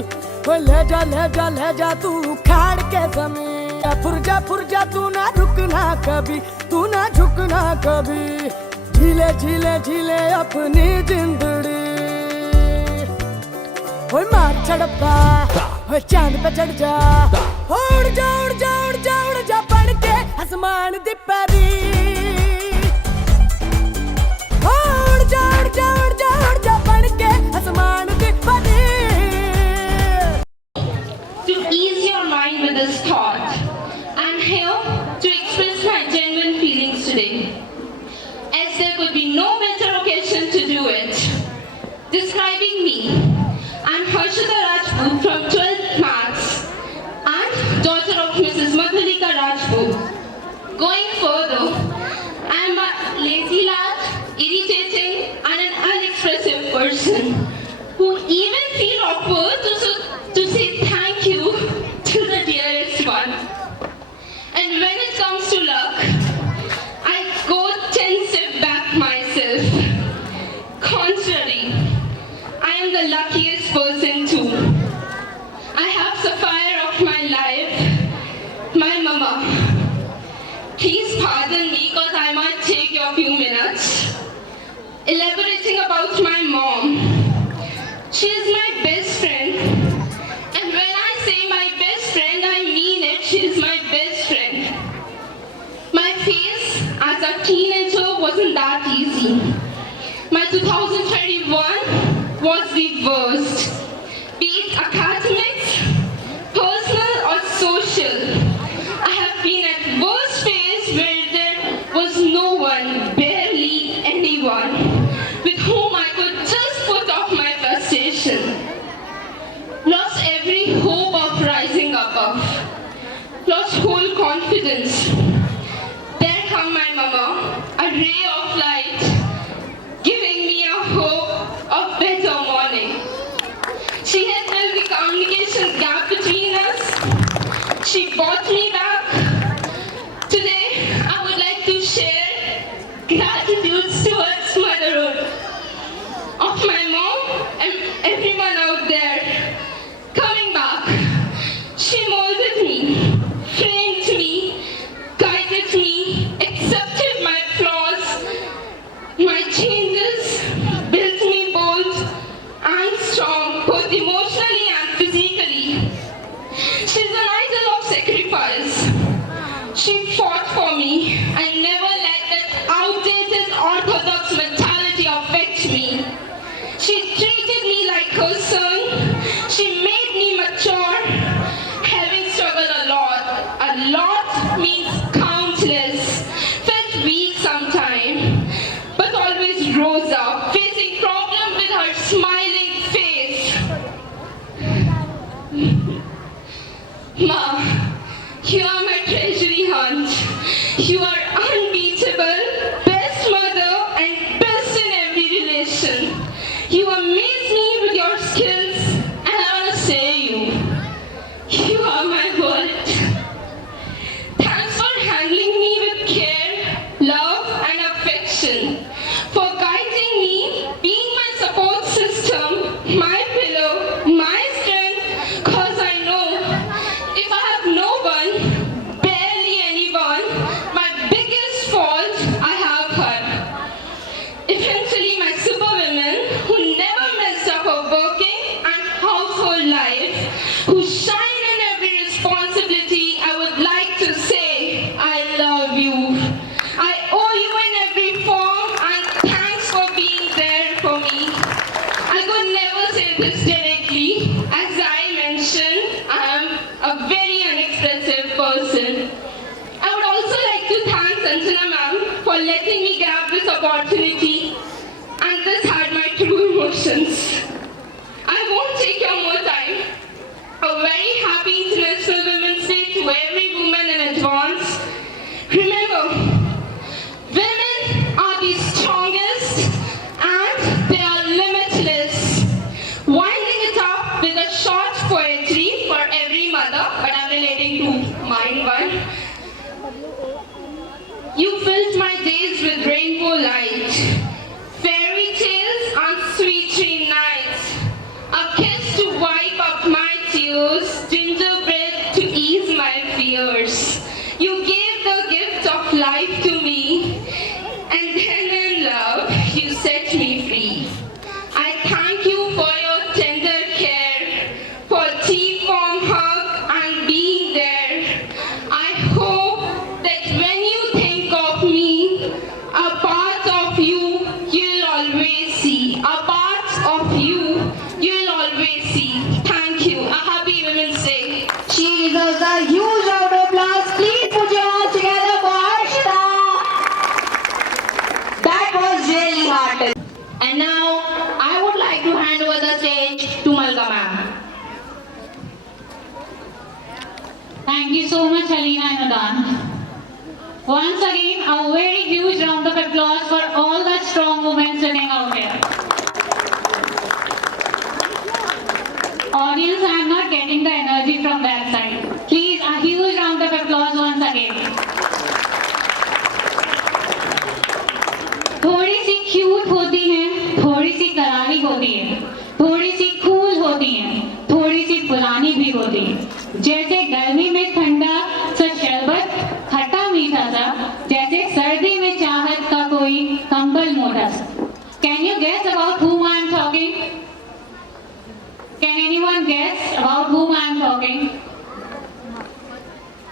वो ले जा तू उखाड़ के जमीन, फुर जा तू ना रुकना कभी, तू ना झुकना कभी, झीले अपनी जिंदड़ी, ओए मार झड़पा ओए चांद पे चढ़ जा, उड़ जा बढ़ के आसमान दी परी, उड़ जा बढ़ के आसमान दी परी। To ease your mind with this thought, I'm here to express my genuine feelings today, as there could be no better occasion to do it. Describing me, I'm Harshita Rajput from 12th Maths and daughter of Mrs. Madhulika Rajput. Going further, I'm a lazy lad, irritating and an unexpressive person who even feel awkward to say thank you to the dearest one. And when it comes to luck, I go 10 steps back myself. Contrary, I am the luckiest person too. I have Sapphire of my life, my mama. Please pardon me because I might take your few minutes. Elaborating about my mom. She is my best friend. And when I say my best friend, I mean it. She is my best friend. My phase as a teenager wasn't that easy. My 2021 was the worst. Be it academics, personal or social. I have been at worst phase where there was no one, barely anyone, with whom I could just put off my frustration. Lost every hope of rising above. Lost whole confidence. There come my mama, a ray of light, giving me a hope of better morning. She had filled the communication gap between us. She brought me back. Today, I would like to share gratitudes towards motherhood of my mom and everyone out there. Coming back, she molded me, framed me, She fought for me. I never let that outdated orthodox mentality affect me. She treated me like her son. She made me mature. Having struggled a lot means countless. Felt weak sometimes, but always rose up, facing problems with her smiling face. Ma, you are my treasury hunt. You are unbeatable, best mother and best in every relation. You amaze me with your skills, and I want to say you are my world. Thanks for handling me with care, love and affection, for guiding me, being my support system, my pillow, my strength, cause I know if I have no one, barely anyone, my biggest fault, I have her. Eventually my superwoman who never messed up her working and household life, who shine in every responsibility, I would like to say, I love you. I owe you in every form and thanks for being there for me. I could never say this directly. As I mentioned, I am a very unexpressive person. I would also like to thank Sanjana ma'am for letting me grab this opportunity, and this had my true emotions. I won't take your more time. A very happy International Women's Day to every woman in advance. Remember, women are the strongest and they are limitless. Winding it up with a short poetry for every mother, but I'm relating to mine one. You filled my days with rainbow light, fairy tales on sweet dream nights, a kiss to wipe up my tears, gingerbread to ease my fears. You gave the gift of life to me, and then in love you set me free. I thank you for your tender care, for tea, warm hug and being there. I hope that when you think of me, a part of you you'll always see. A part of you you'll always see. Thank you. A happy Women's Day. She deserves a huge round of applause. Please put your hands together for Harshita. That was really hard. And now I would like to hand over the stage to Malka ma'am. Thank you so much, Alina and Adan. Once again, a very huge round of applause for all the strong women sitting out here. Audience, I am not getting the energy from that side. Please, a huge round of applause once again. थोड़ी सी cute होती हैं, थोड़ी सी करारी होती है, थोड़ी सी cool होती हैं, थोड़ी सी पुरानी भी होती है। जैसे गर्मी में ठंडा सा शरबत, खट्टा मीठा सा, जैसे सर्दी में चाहत का कोई कंबल मोटा सा। Can you guess about whom I am talking? Can anyone guess about whom I am talking?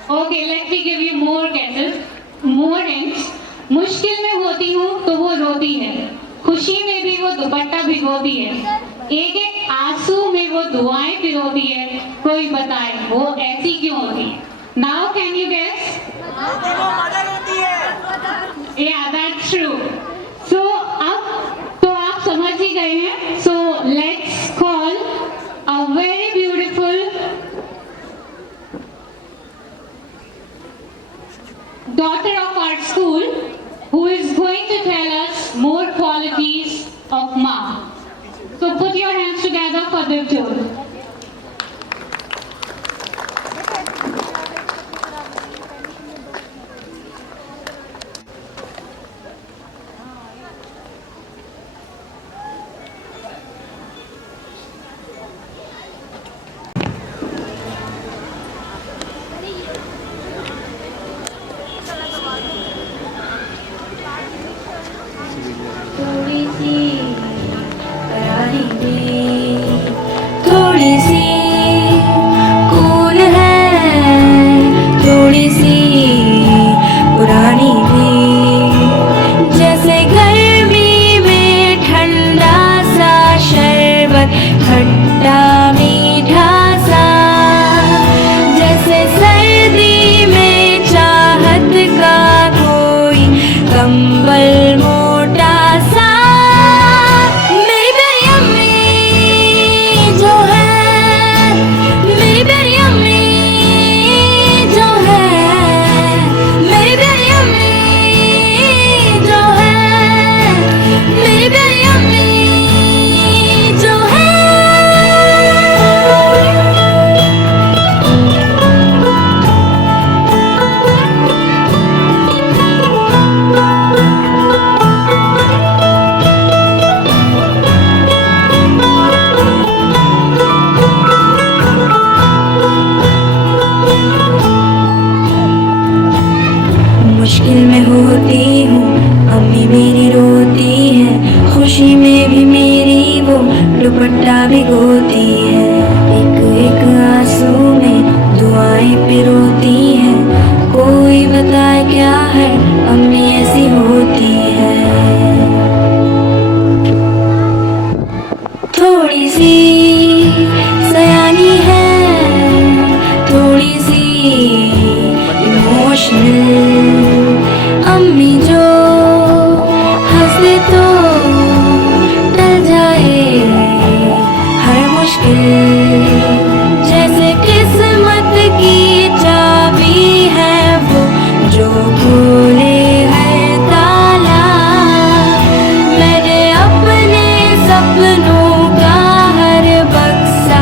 Okay, let me give you more guesses, more hints. मुश्किल में होती हूँ तो वो रोती है, खुशी में भी वो दुपट्टा भिगोती है, एक एक आंसू में वो दुआएं पिरोती है। कोई बताए वो ऐसी क्यों होती है? Now can you guess? Yeah, that's true. So अब तो आप समझ ही गए हैं. So let's call a very beautiful daughter of our school who is going to tell us more qualities of Ma. So put your hands together for Divjot. थोड़ी मुश्किल में होती हूँ अम्मी मेरी रोती है, खुशी में भी मेरी वो दुपट्टा भिगोती है। एक एक आंसू में दुआएं पिरोती है, कोई बताए क्या है अम्मी ऐसी होती है। थोड़ी सी सयानी है, थोड़ी सी इमोशनल, अम्मी जो हंस दे तो टल जाए हर मुश्किल, जैसे किस्मत की चाबी है वो जो खोले हर ताला। मैंने अपने सपनों का हर बक्सा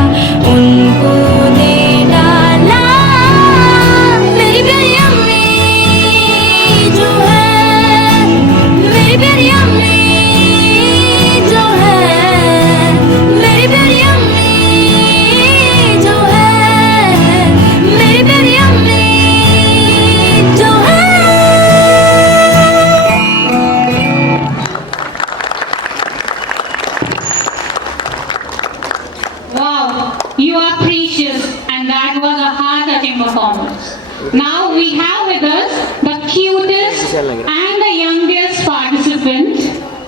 उनको दे डाला। मेरी प्यारी अम्मी जो है, मेरी प्यारी अम्मी जो है, मेरी प्यारी अम्मी जो है, मेरी प्यारी अम्मी जो है। Wow, you are precious, and that was a heart-touching performance. Now we have with us the cutest and the youngest participant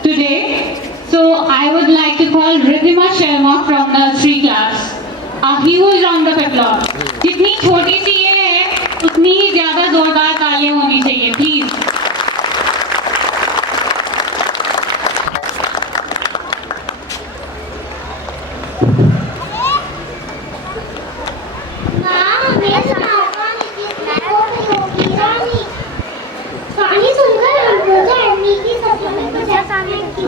today. So I would like to call Ridhima Sharma from nursery class. A huge round of applause. जितनी छोटी सी ये है, उतनी ही ज्यादा जोरदार तालियां होनी चाहिए, प्लीज। कहानी सुनकर हम रोजा अम्मी की सपनों को जगाने की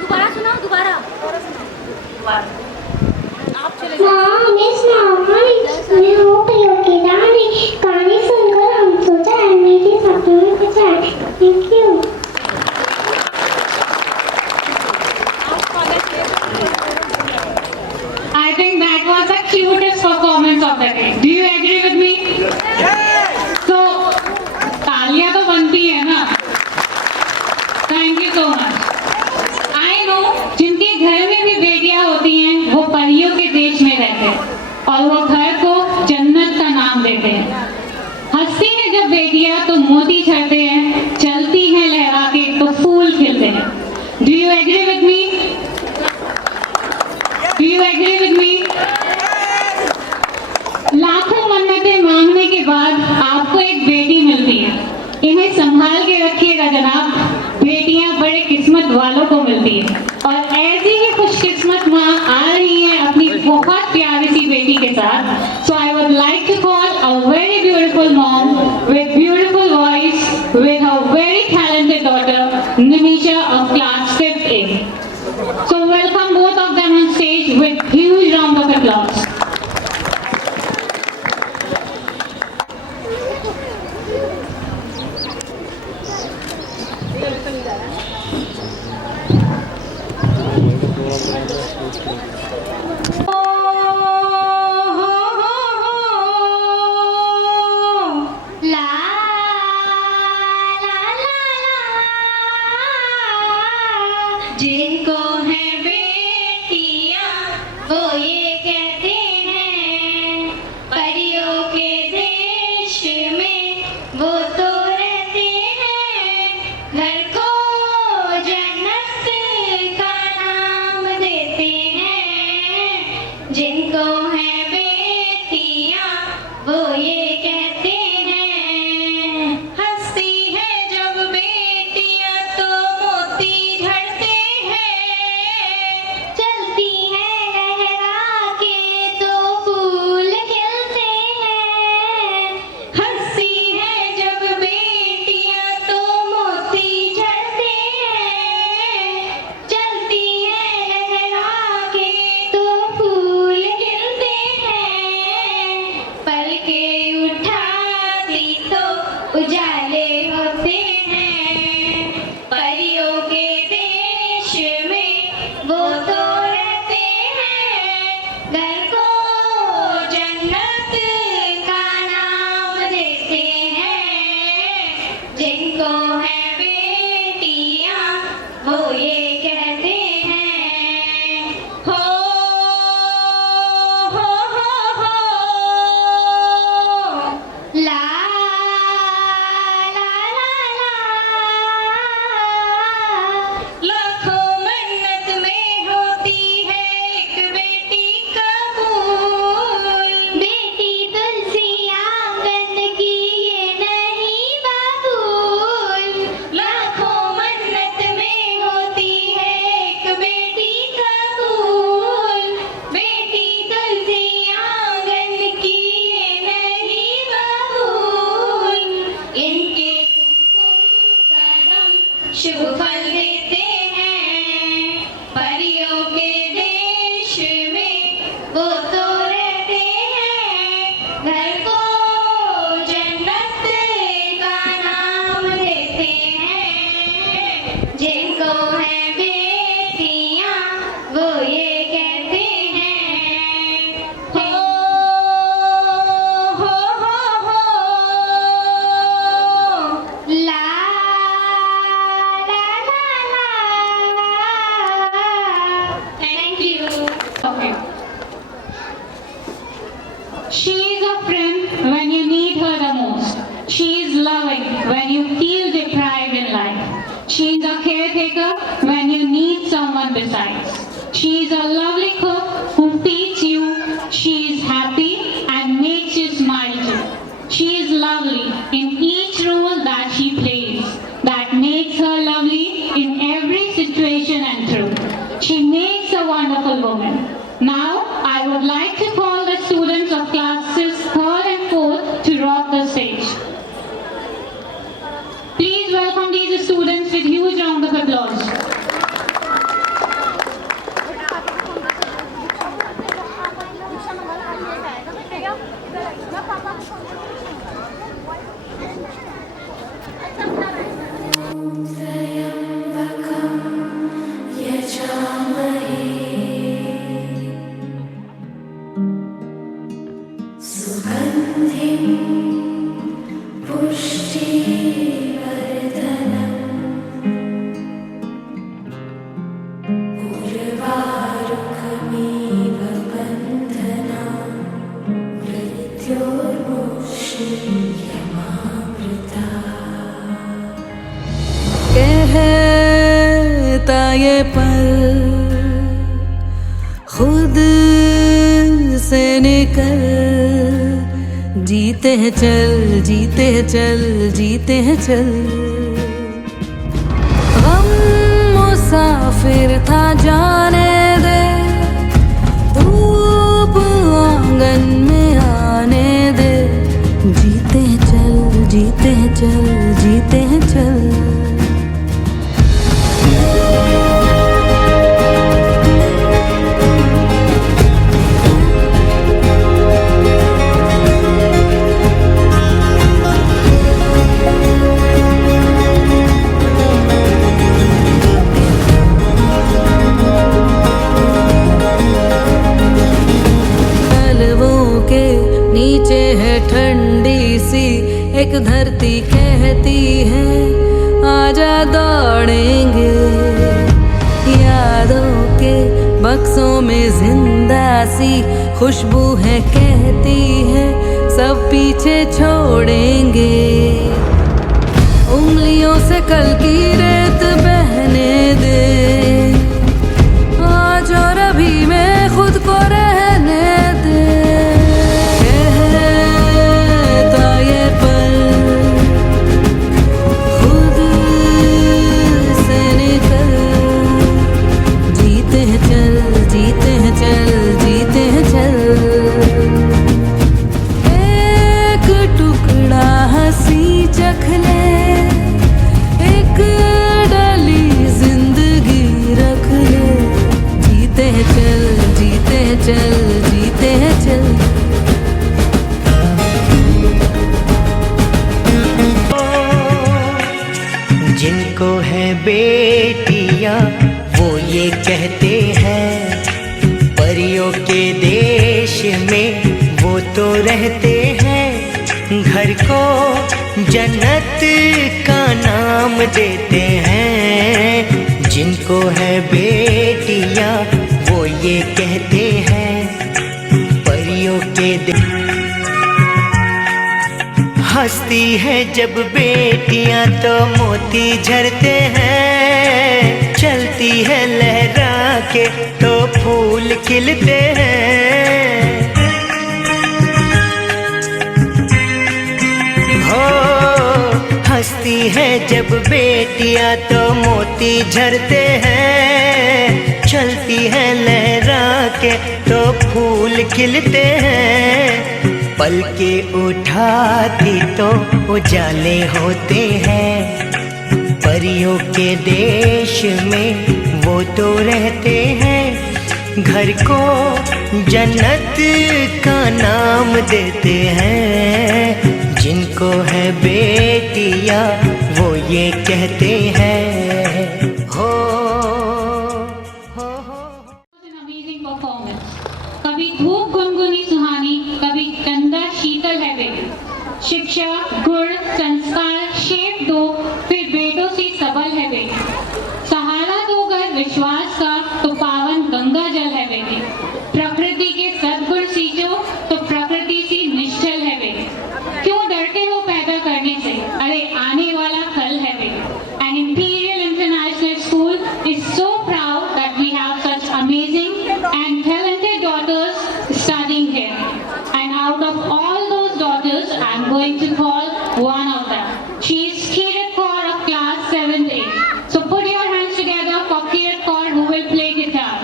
दोबारा सुनाओ, दोबारा। मैं हो पियो की रानी, कहानी सुनकर हम सोचा अम्मी की सपनों में कुछ आए। Thank you. I think that was the cutest performance of the day. Do you agree with me? So, तालियां तो बनती है ना? Thank you so much. I know जिनके घर में भी बेटियां होती हैं, वो परियों के देश में रहते हैं और वो घर को जन्नत का नाम देते हैं। हंसती हैं जब बेटियां तो मोती झड़ते हैं, चलती हैं लहरा के तो फूल खिलते हैं। Do you agree with me? Do you agree with me? लाखों मन्नतें मांगने के बाद आपको एक बेटी मिलती है, इन्हें संभाल के रखिएगा जनाब। बेटियां बड़े किस्मत वालों को मिलती है और ऐसी ही खुशकिस्मत माँ आ रही है अपनी बहुत प्यारी सी बेटी के साथ। So I would like to call a very beautiful mom with beautiful voice with her very talented daughter Nimisha of class 5th A. So welcome both of them on stage with huge round of applause. जिनको है बेटियां वो ये कहते हैं, परियों के देश में वो तो रहते हैं, घर को जन्नत का नाम देते हैं। जिनको है बेटियां वो ये कहते हैं, हंसती है जब बेटियां तो मोती झड़ते हैं, चलती है लहरा के तो फूल खिलते हैं। हंसती है जब बेटियां तो मोती झड़ते हैं, चलती है लहरा के तो फूल खिलते जन्नत का नाम देते हैं, जिनको है बेटियां वो ये कहते हैं, हो ला लाखों मन्नत में होती है एक बेटी कबूल, बेटी तुलसी आंगन की ये नहीं बबूल, लाखों मन्नत में होती है एक बेटी कबूल, बेटी तुलसी आंगन की ये नहीं बबूल, इनके कदम शुभ फल देते हैं, परियों के देश में वो तो रहते हैं, घर को जन्नत का नाम देते हैं, जिनको है बेटियां वो ये कहते हैं, हो ला Thank you. Okay. She is a friend when you need her the most. She is loving when you feel deprived in life. She is a caretaker when you need someone besides. She is a lovely cook who feeds you. She is happy and makes you smile too. She is lovely in each role that she plays. That makes her lovely in every situation and truth. She makes a wonderful woman. Now, I would like to call the students of classes 3rd and 4th to rock the stage. Please welcome these students with huge round of applause. कहता ये पल खुद से निकल, जीते हैं चल, जीते हैं चल, जीते हैं चल। गम मुसाफिर था जाने दे, धूप आंगन में आने दे, जीते हैं चल, जीते हैं चल, जीते हैं चल। नीचे है ठंडी सी एक धरती, कहती है आजा दौड़ेंगे। यादों के बक्सों में जिंदा सी खुशबू है, कहती है सब पीछे छोड़ेंगे। उंगलियों से कल की रेत बहने दे, आज और अभी में खुद को रहने दे। चख ले एक डली जिंदगी रख ले, जीते हैं चल, जीते हैं चल, जीते हैं चल। जिनको है बेटियां वो ये कहते हैं, परियों के देश में वो तो रहते हैं घर को जन्नत का नाम देते हैं। जिनको है बेटियां वो ये कहते हैं परियों के हंसती है जब बेटियां तो मोती झरते हैं। चलती है लहरा के तो फूल खिलते हैं। हो हंसती है जब बेटियां तो मोती झरते हैं। चलती है लहरा के तो फूल खिलते हैं। पल के उठाती तो उजाले होते हैं। परियों के देश में वो तो रहते हैं। घर को जन्नत का नाम देते हैं। जिनको है बेटियां वो ये कहते हैं हो। Amazing performance. कभी धूप गुनगुनी सुहानी, कभी ठंडा शीतल है बेटी। शिक्षा गुण संस्कार शेप दो, फिर बेटों से सबल है बेटी। सहारा दो घर विश्वास का तो पावन गंगा जल है बेटी। प्रकृति के सद्गुण सींचो तो प्रकृति से निश्चल है बेटी। क्यों डरते हो पैदा करने से, अरे आने वाला कल है बेटी। An imperial international school is so proud that we have such amazing and talented daughters studying here. And out of all those daughters, I am going to call one of them. She is Kirat Kaur of class 7th A. So put your hands together for Kirat Kaur who will play guitar.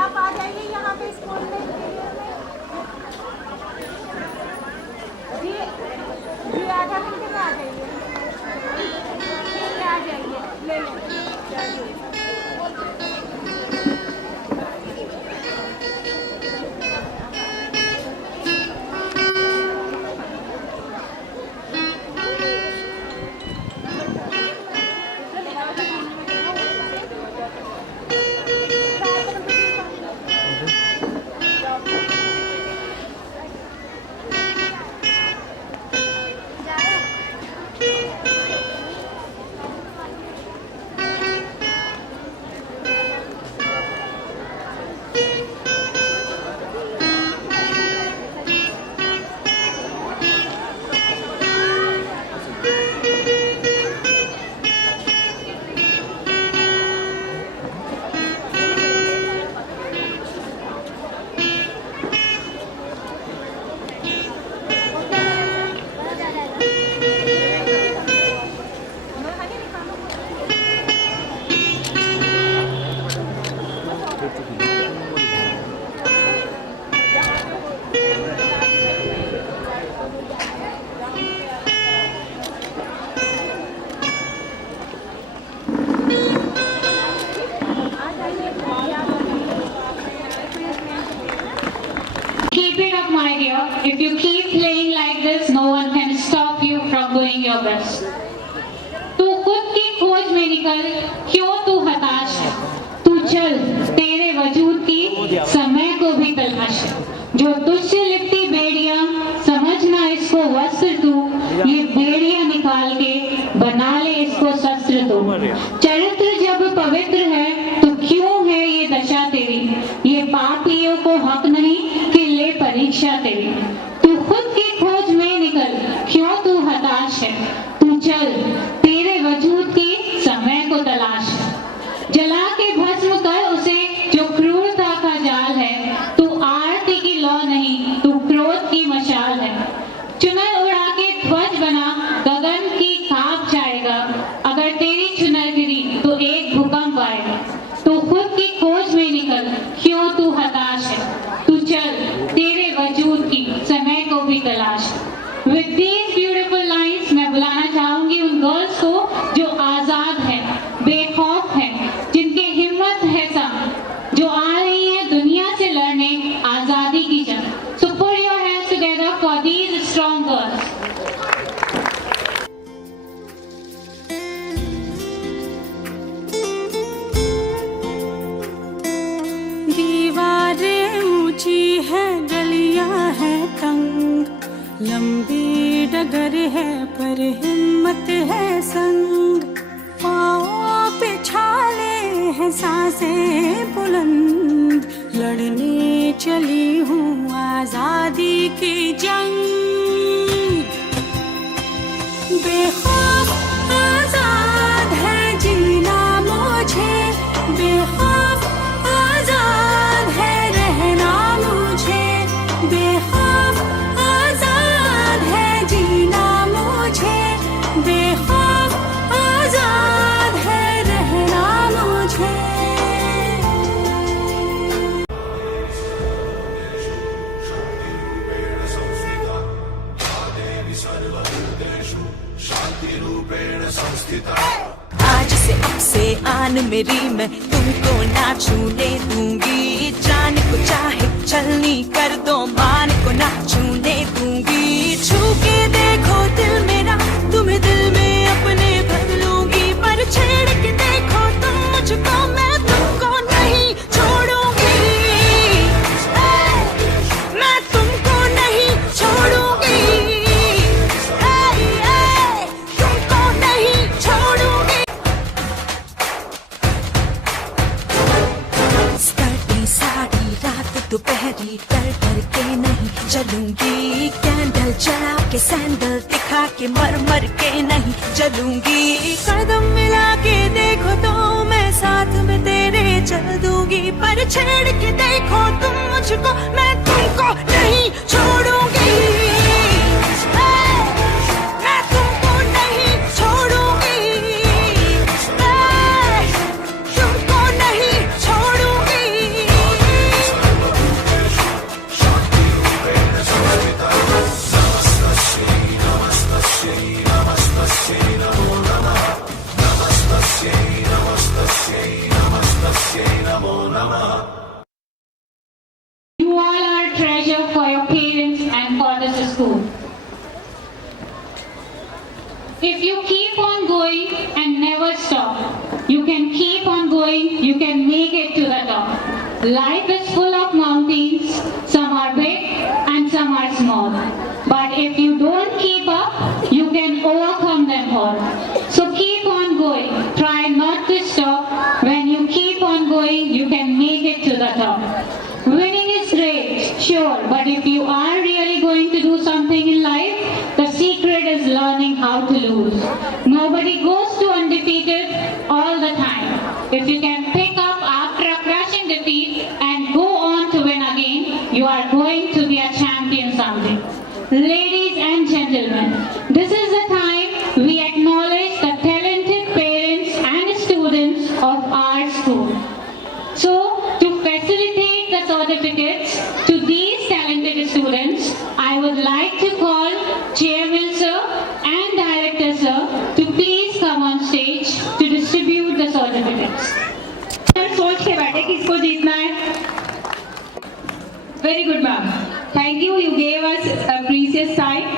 आप आ जाइए यहाँ पे school में। जी आधा घंटे में आ जाइए। आ जाइए ले लो। If you keep playing like this, no one can stop you from doing your best. तू खुद की खोज में निकल, क्यों तू हताश है? तू चल, तेरे वजूद की समय को भी तलाश है। जो तुझसे लिपटी बेड़ियां, समझना इसको वस्त्र तू। ये बेड़ियां निकाल के बना ले इसको शस्त्र तू। चरित्र जब पवित्र है तो क्यों है ये दशा तेरी? ये पापियों को हक नहीं कि ले परीक्षा तेरी। तू खुद की खोज में निकल, क्यों तू हताश है? तू चल, तेरे वजूद की समय को तलाश है। जला के भस्म कर उसे जो क्रूरता का जाल है। तू आरती की लौ नहीं, तू क्रोध की मशाल है। चुनर उड़ा के ध्वज बना, गगन की कांप जाएगा। अगर तेरी चुनर गिरी तो एक भूकंप आएगा। तू खुद की खोज में निकल, क्यों तू हताश है? तू चल, तेरे वजूद की समय को भी तलाश है। With these beautiful lines, मैं बुलाना चाहूंगी उन गर्ल्स को जो आजाद हैं, बेखौफ हैं, जिनके हिम्मत है सब, जो आ रही है दुनिया से लड़ने आजादी की जंग। So put your hands together for these strong girls. डर है पर हिम्मत है संग, पाँव पे छाले हैं सांसें बुलंद, लड़ने चली हूँ आजादी की जंग। बेखौफ आजाद है जीना मुझे, बेखौफ आजाद है रहना मुझे, बेखौफ आजाद है जीना मुझे, बेखौफ आजाद है रहना मुझे। आज से अब से आन मेरी मैं तुमको ना छूने दूंगी, जान को चाहे छलनी कर दो मान को ना छूने दूंगी। छू के देखो दिल मेरा तुम्हें दिल में अपने भर लूंगी, पर छेड़ के देखो तुम मुझको मैं तुमको नहीं छोड़ूंगी, मैं तुमको नहीं छोड़ूंगी, तुमको नहीं छोड़ूंगी। स्कर्टी साड़ी रात दोपहरी डर डर के नहीं चलूंगी, कैंडल जला के सैंडल दिखा के मर मर के नहीं चलूंगी। कदम मिला के देखो तो मैं साथ में तेरे चल दूंगी, पर छेड़ के देखो तुम मुझको मैं तुमको नहीं छोड़ूंगी, मैं तुमको नहीं छोड़ूंगी, तुमको नहीं छोड़ूंगी। You all are a treasure for your parents and for this school. If you keep on going and never stop, you can keep on going, you can make it to the top. Life is full of mountains, some are big and some are small. But if you don't keep up, you can overcome them all. So keep on going, try not to stop. When you keep on going, you can make it to the top. Winning is great, sure, but if you are really going to do something in life, the secret is learning how to lose. Nobody goes to undefeated all the time. If you can pick up after a crushing defeat and go on to win again, you are going to be a champion someday. Ladies and gentlemen, this is the time we acknowledge the talented parents and students of our school. So, to facilitate the certificates to these talented students, I would like to call Chairman Sir and Director Sir to please come on stage to distribute the certificates. सोच के बैठे किसको जीतना है? Very good, ma'am. Thank you. You gave us a precious time.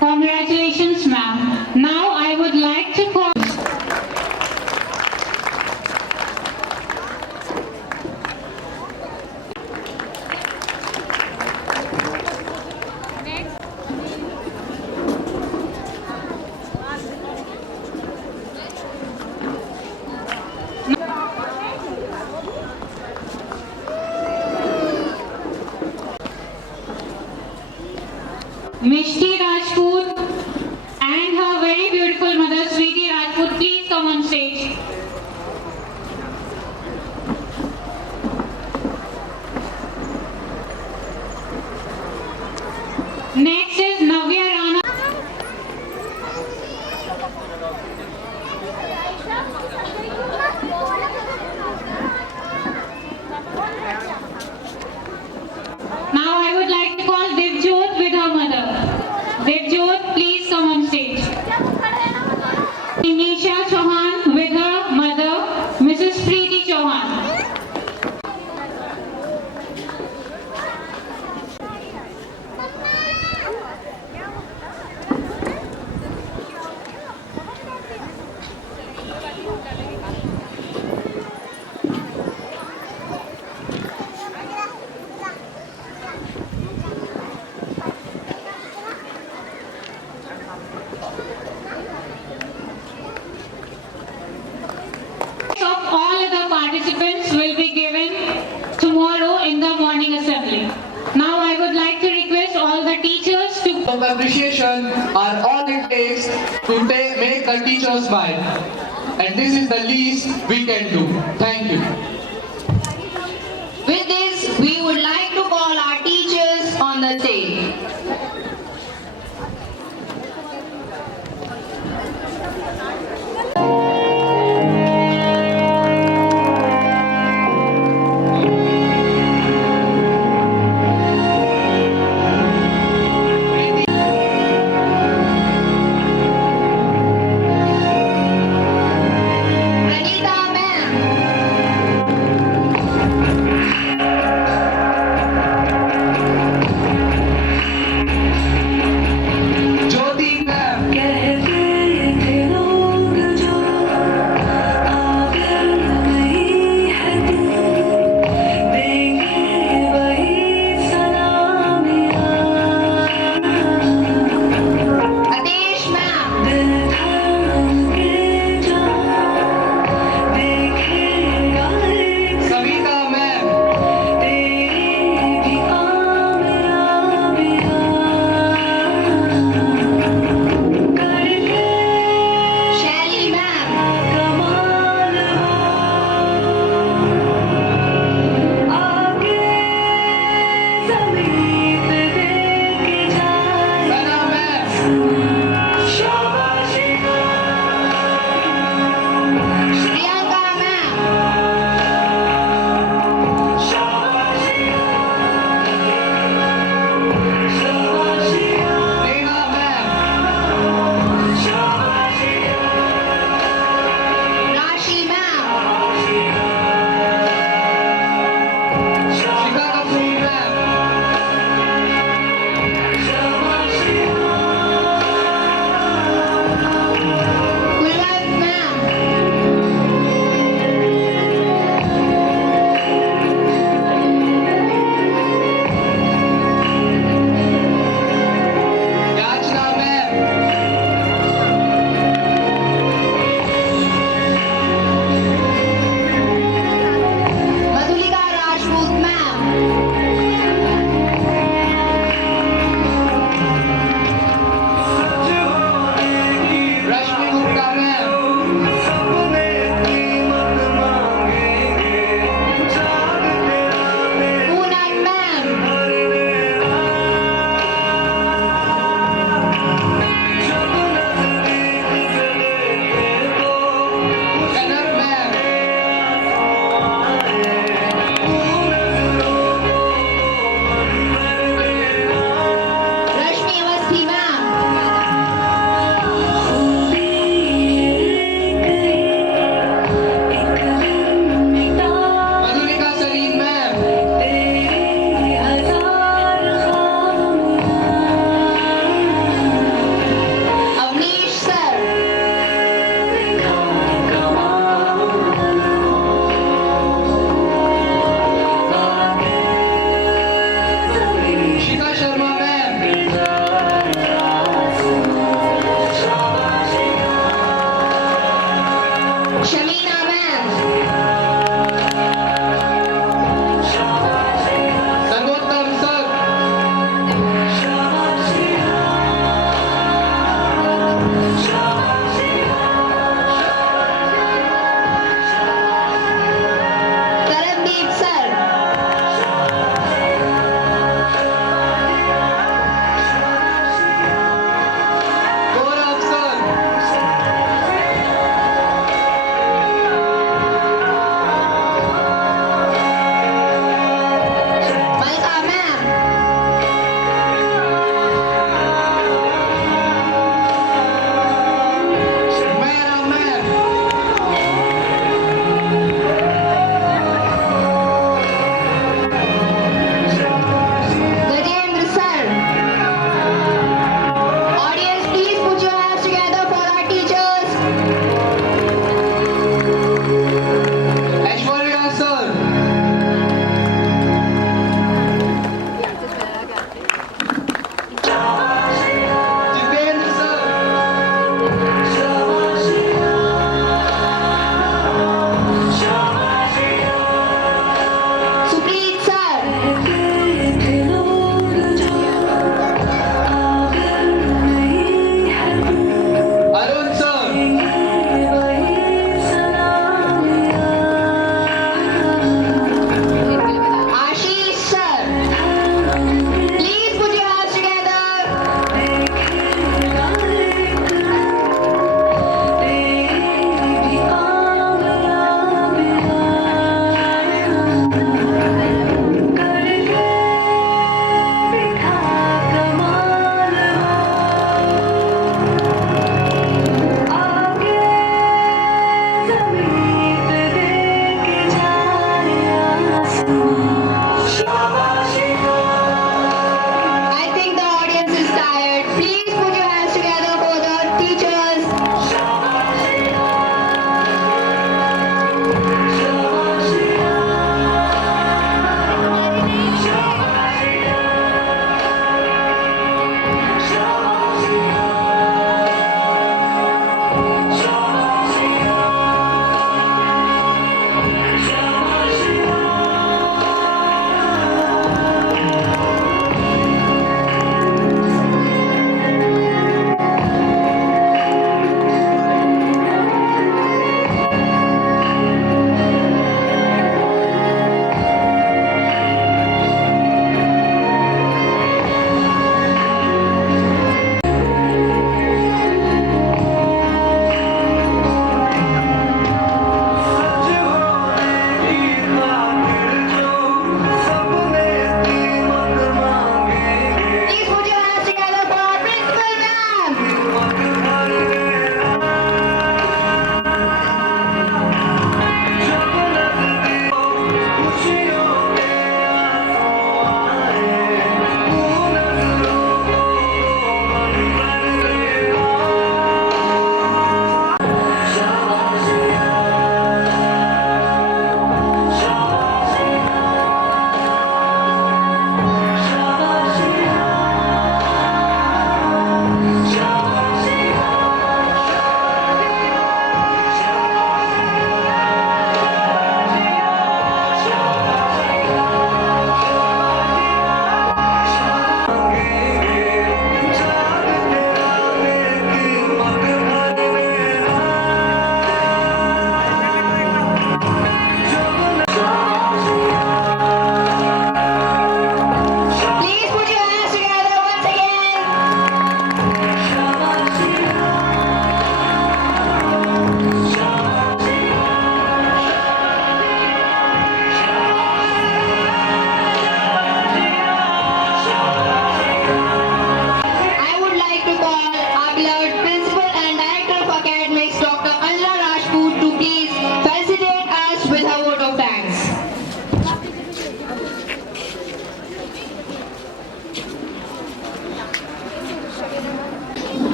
Congratulations, ma'am. Now I would like to call. Mishti Rajput and her very beautiful mother, Sweetie Rajput, please come on stage. Next is Navya Rana. Now I would like to call Devjot with her mother. Devjot, please come on stage. Nisha Chauhan with her mother, Mrs. Preeti Chauhan. participants will be given tomorrow in the morning assembly. Now I would like to request all the teachers to Of appreciation are all it takes to make a teacher smile. And this is the least we can do. Thank you. With this, we would like to call our teachers on the stage. Pranita ma'am.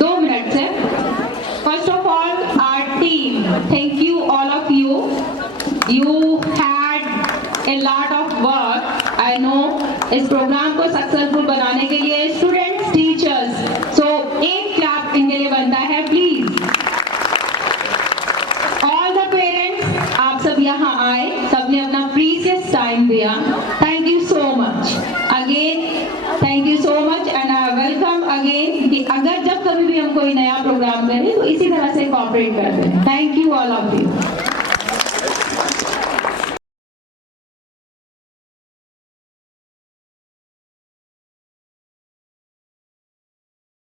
2 minute से। First of all, our team, thank you all of you. You had a lot of work. I know इस programme को successful बनाने के लिए students, teachers, so एक clap इनके लिए बनता है प्लीज। ऑल द पेरेंट्स, आप सब यहाँ आए, सबने अपना प्रीशियस टाइम दिया। Thank you so much again, thank you so much and I welcome again कि अगर जब कभी भी हम कोई नया प्रोग्राम करें तो इसी तरह से कोऑपरेट करते हैं। Thank you all of you.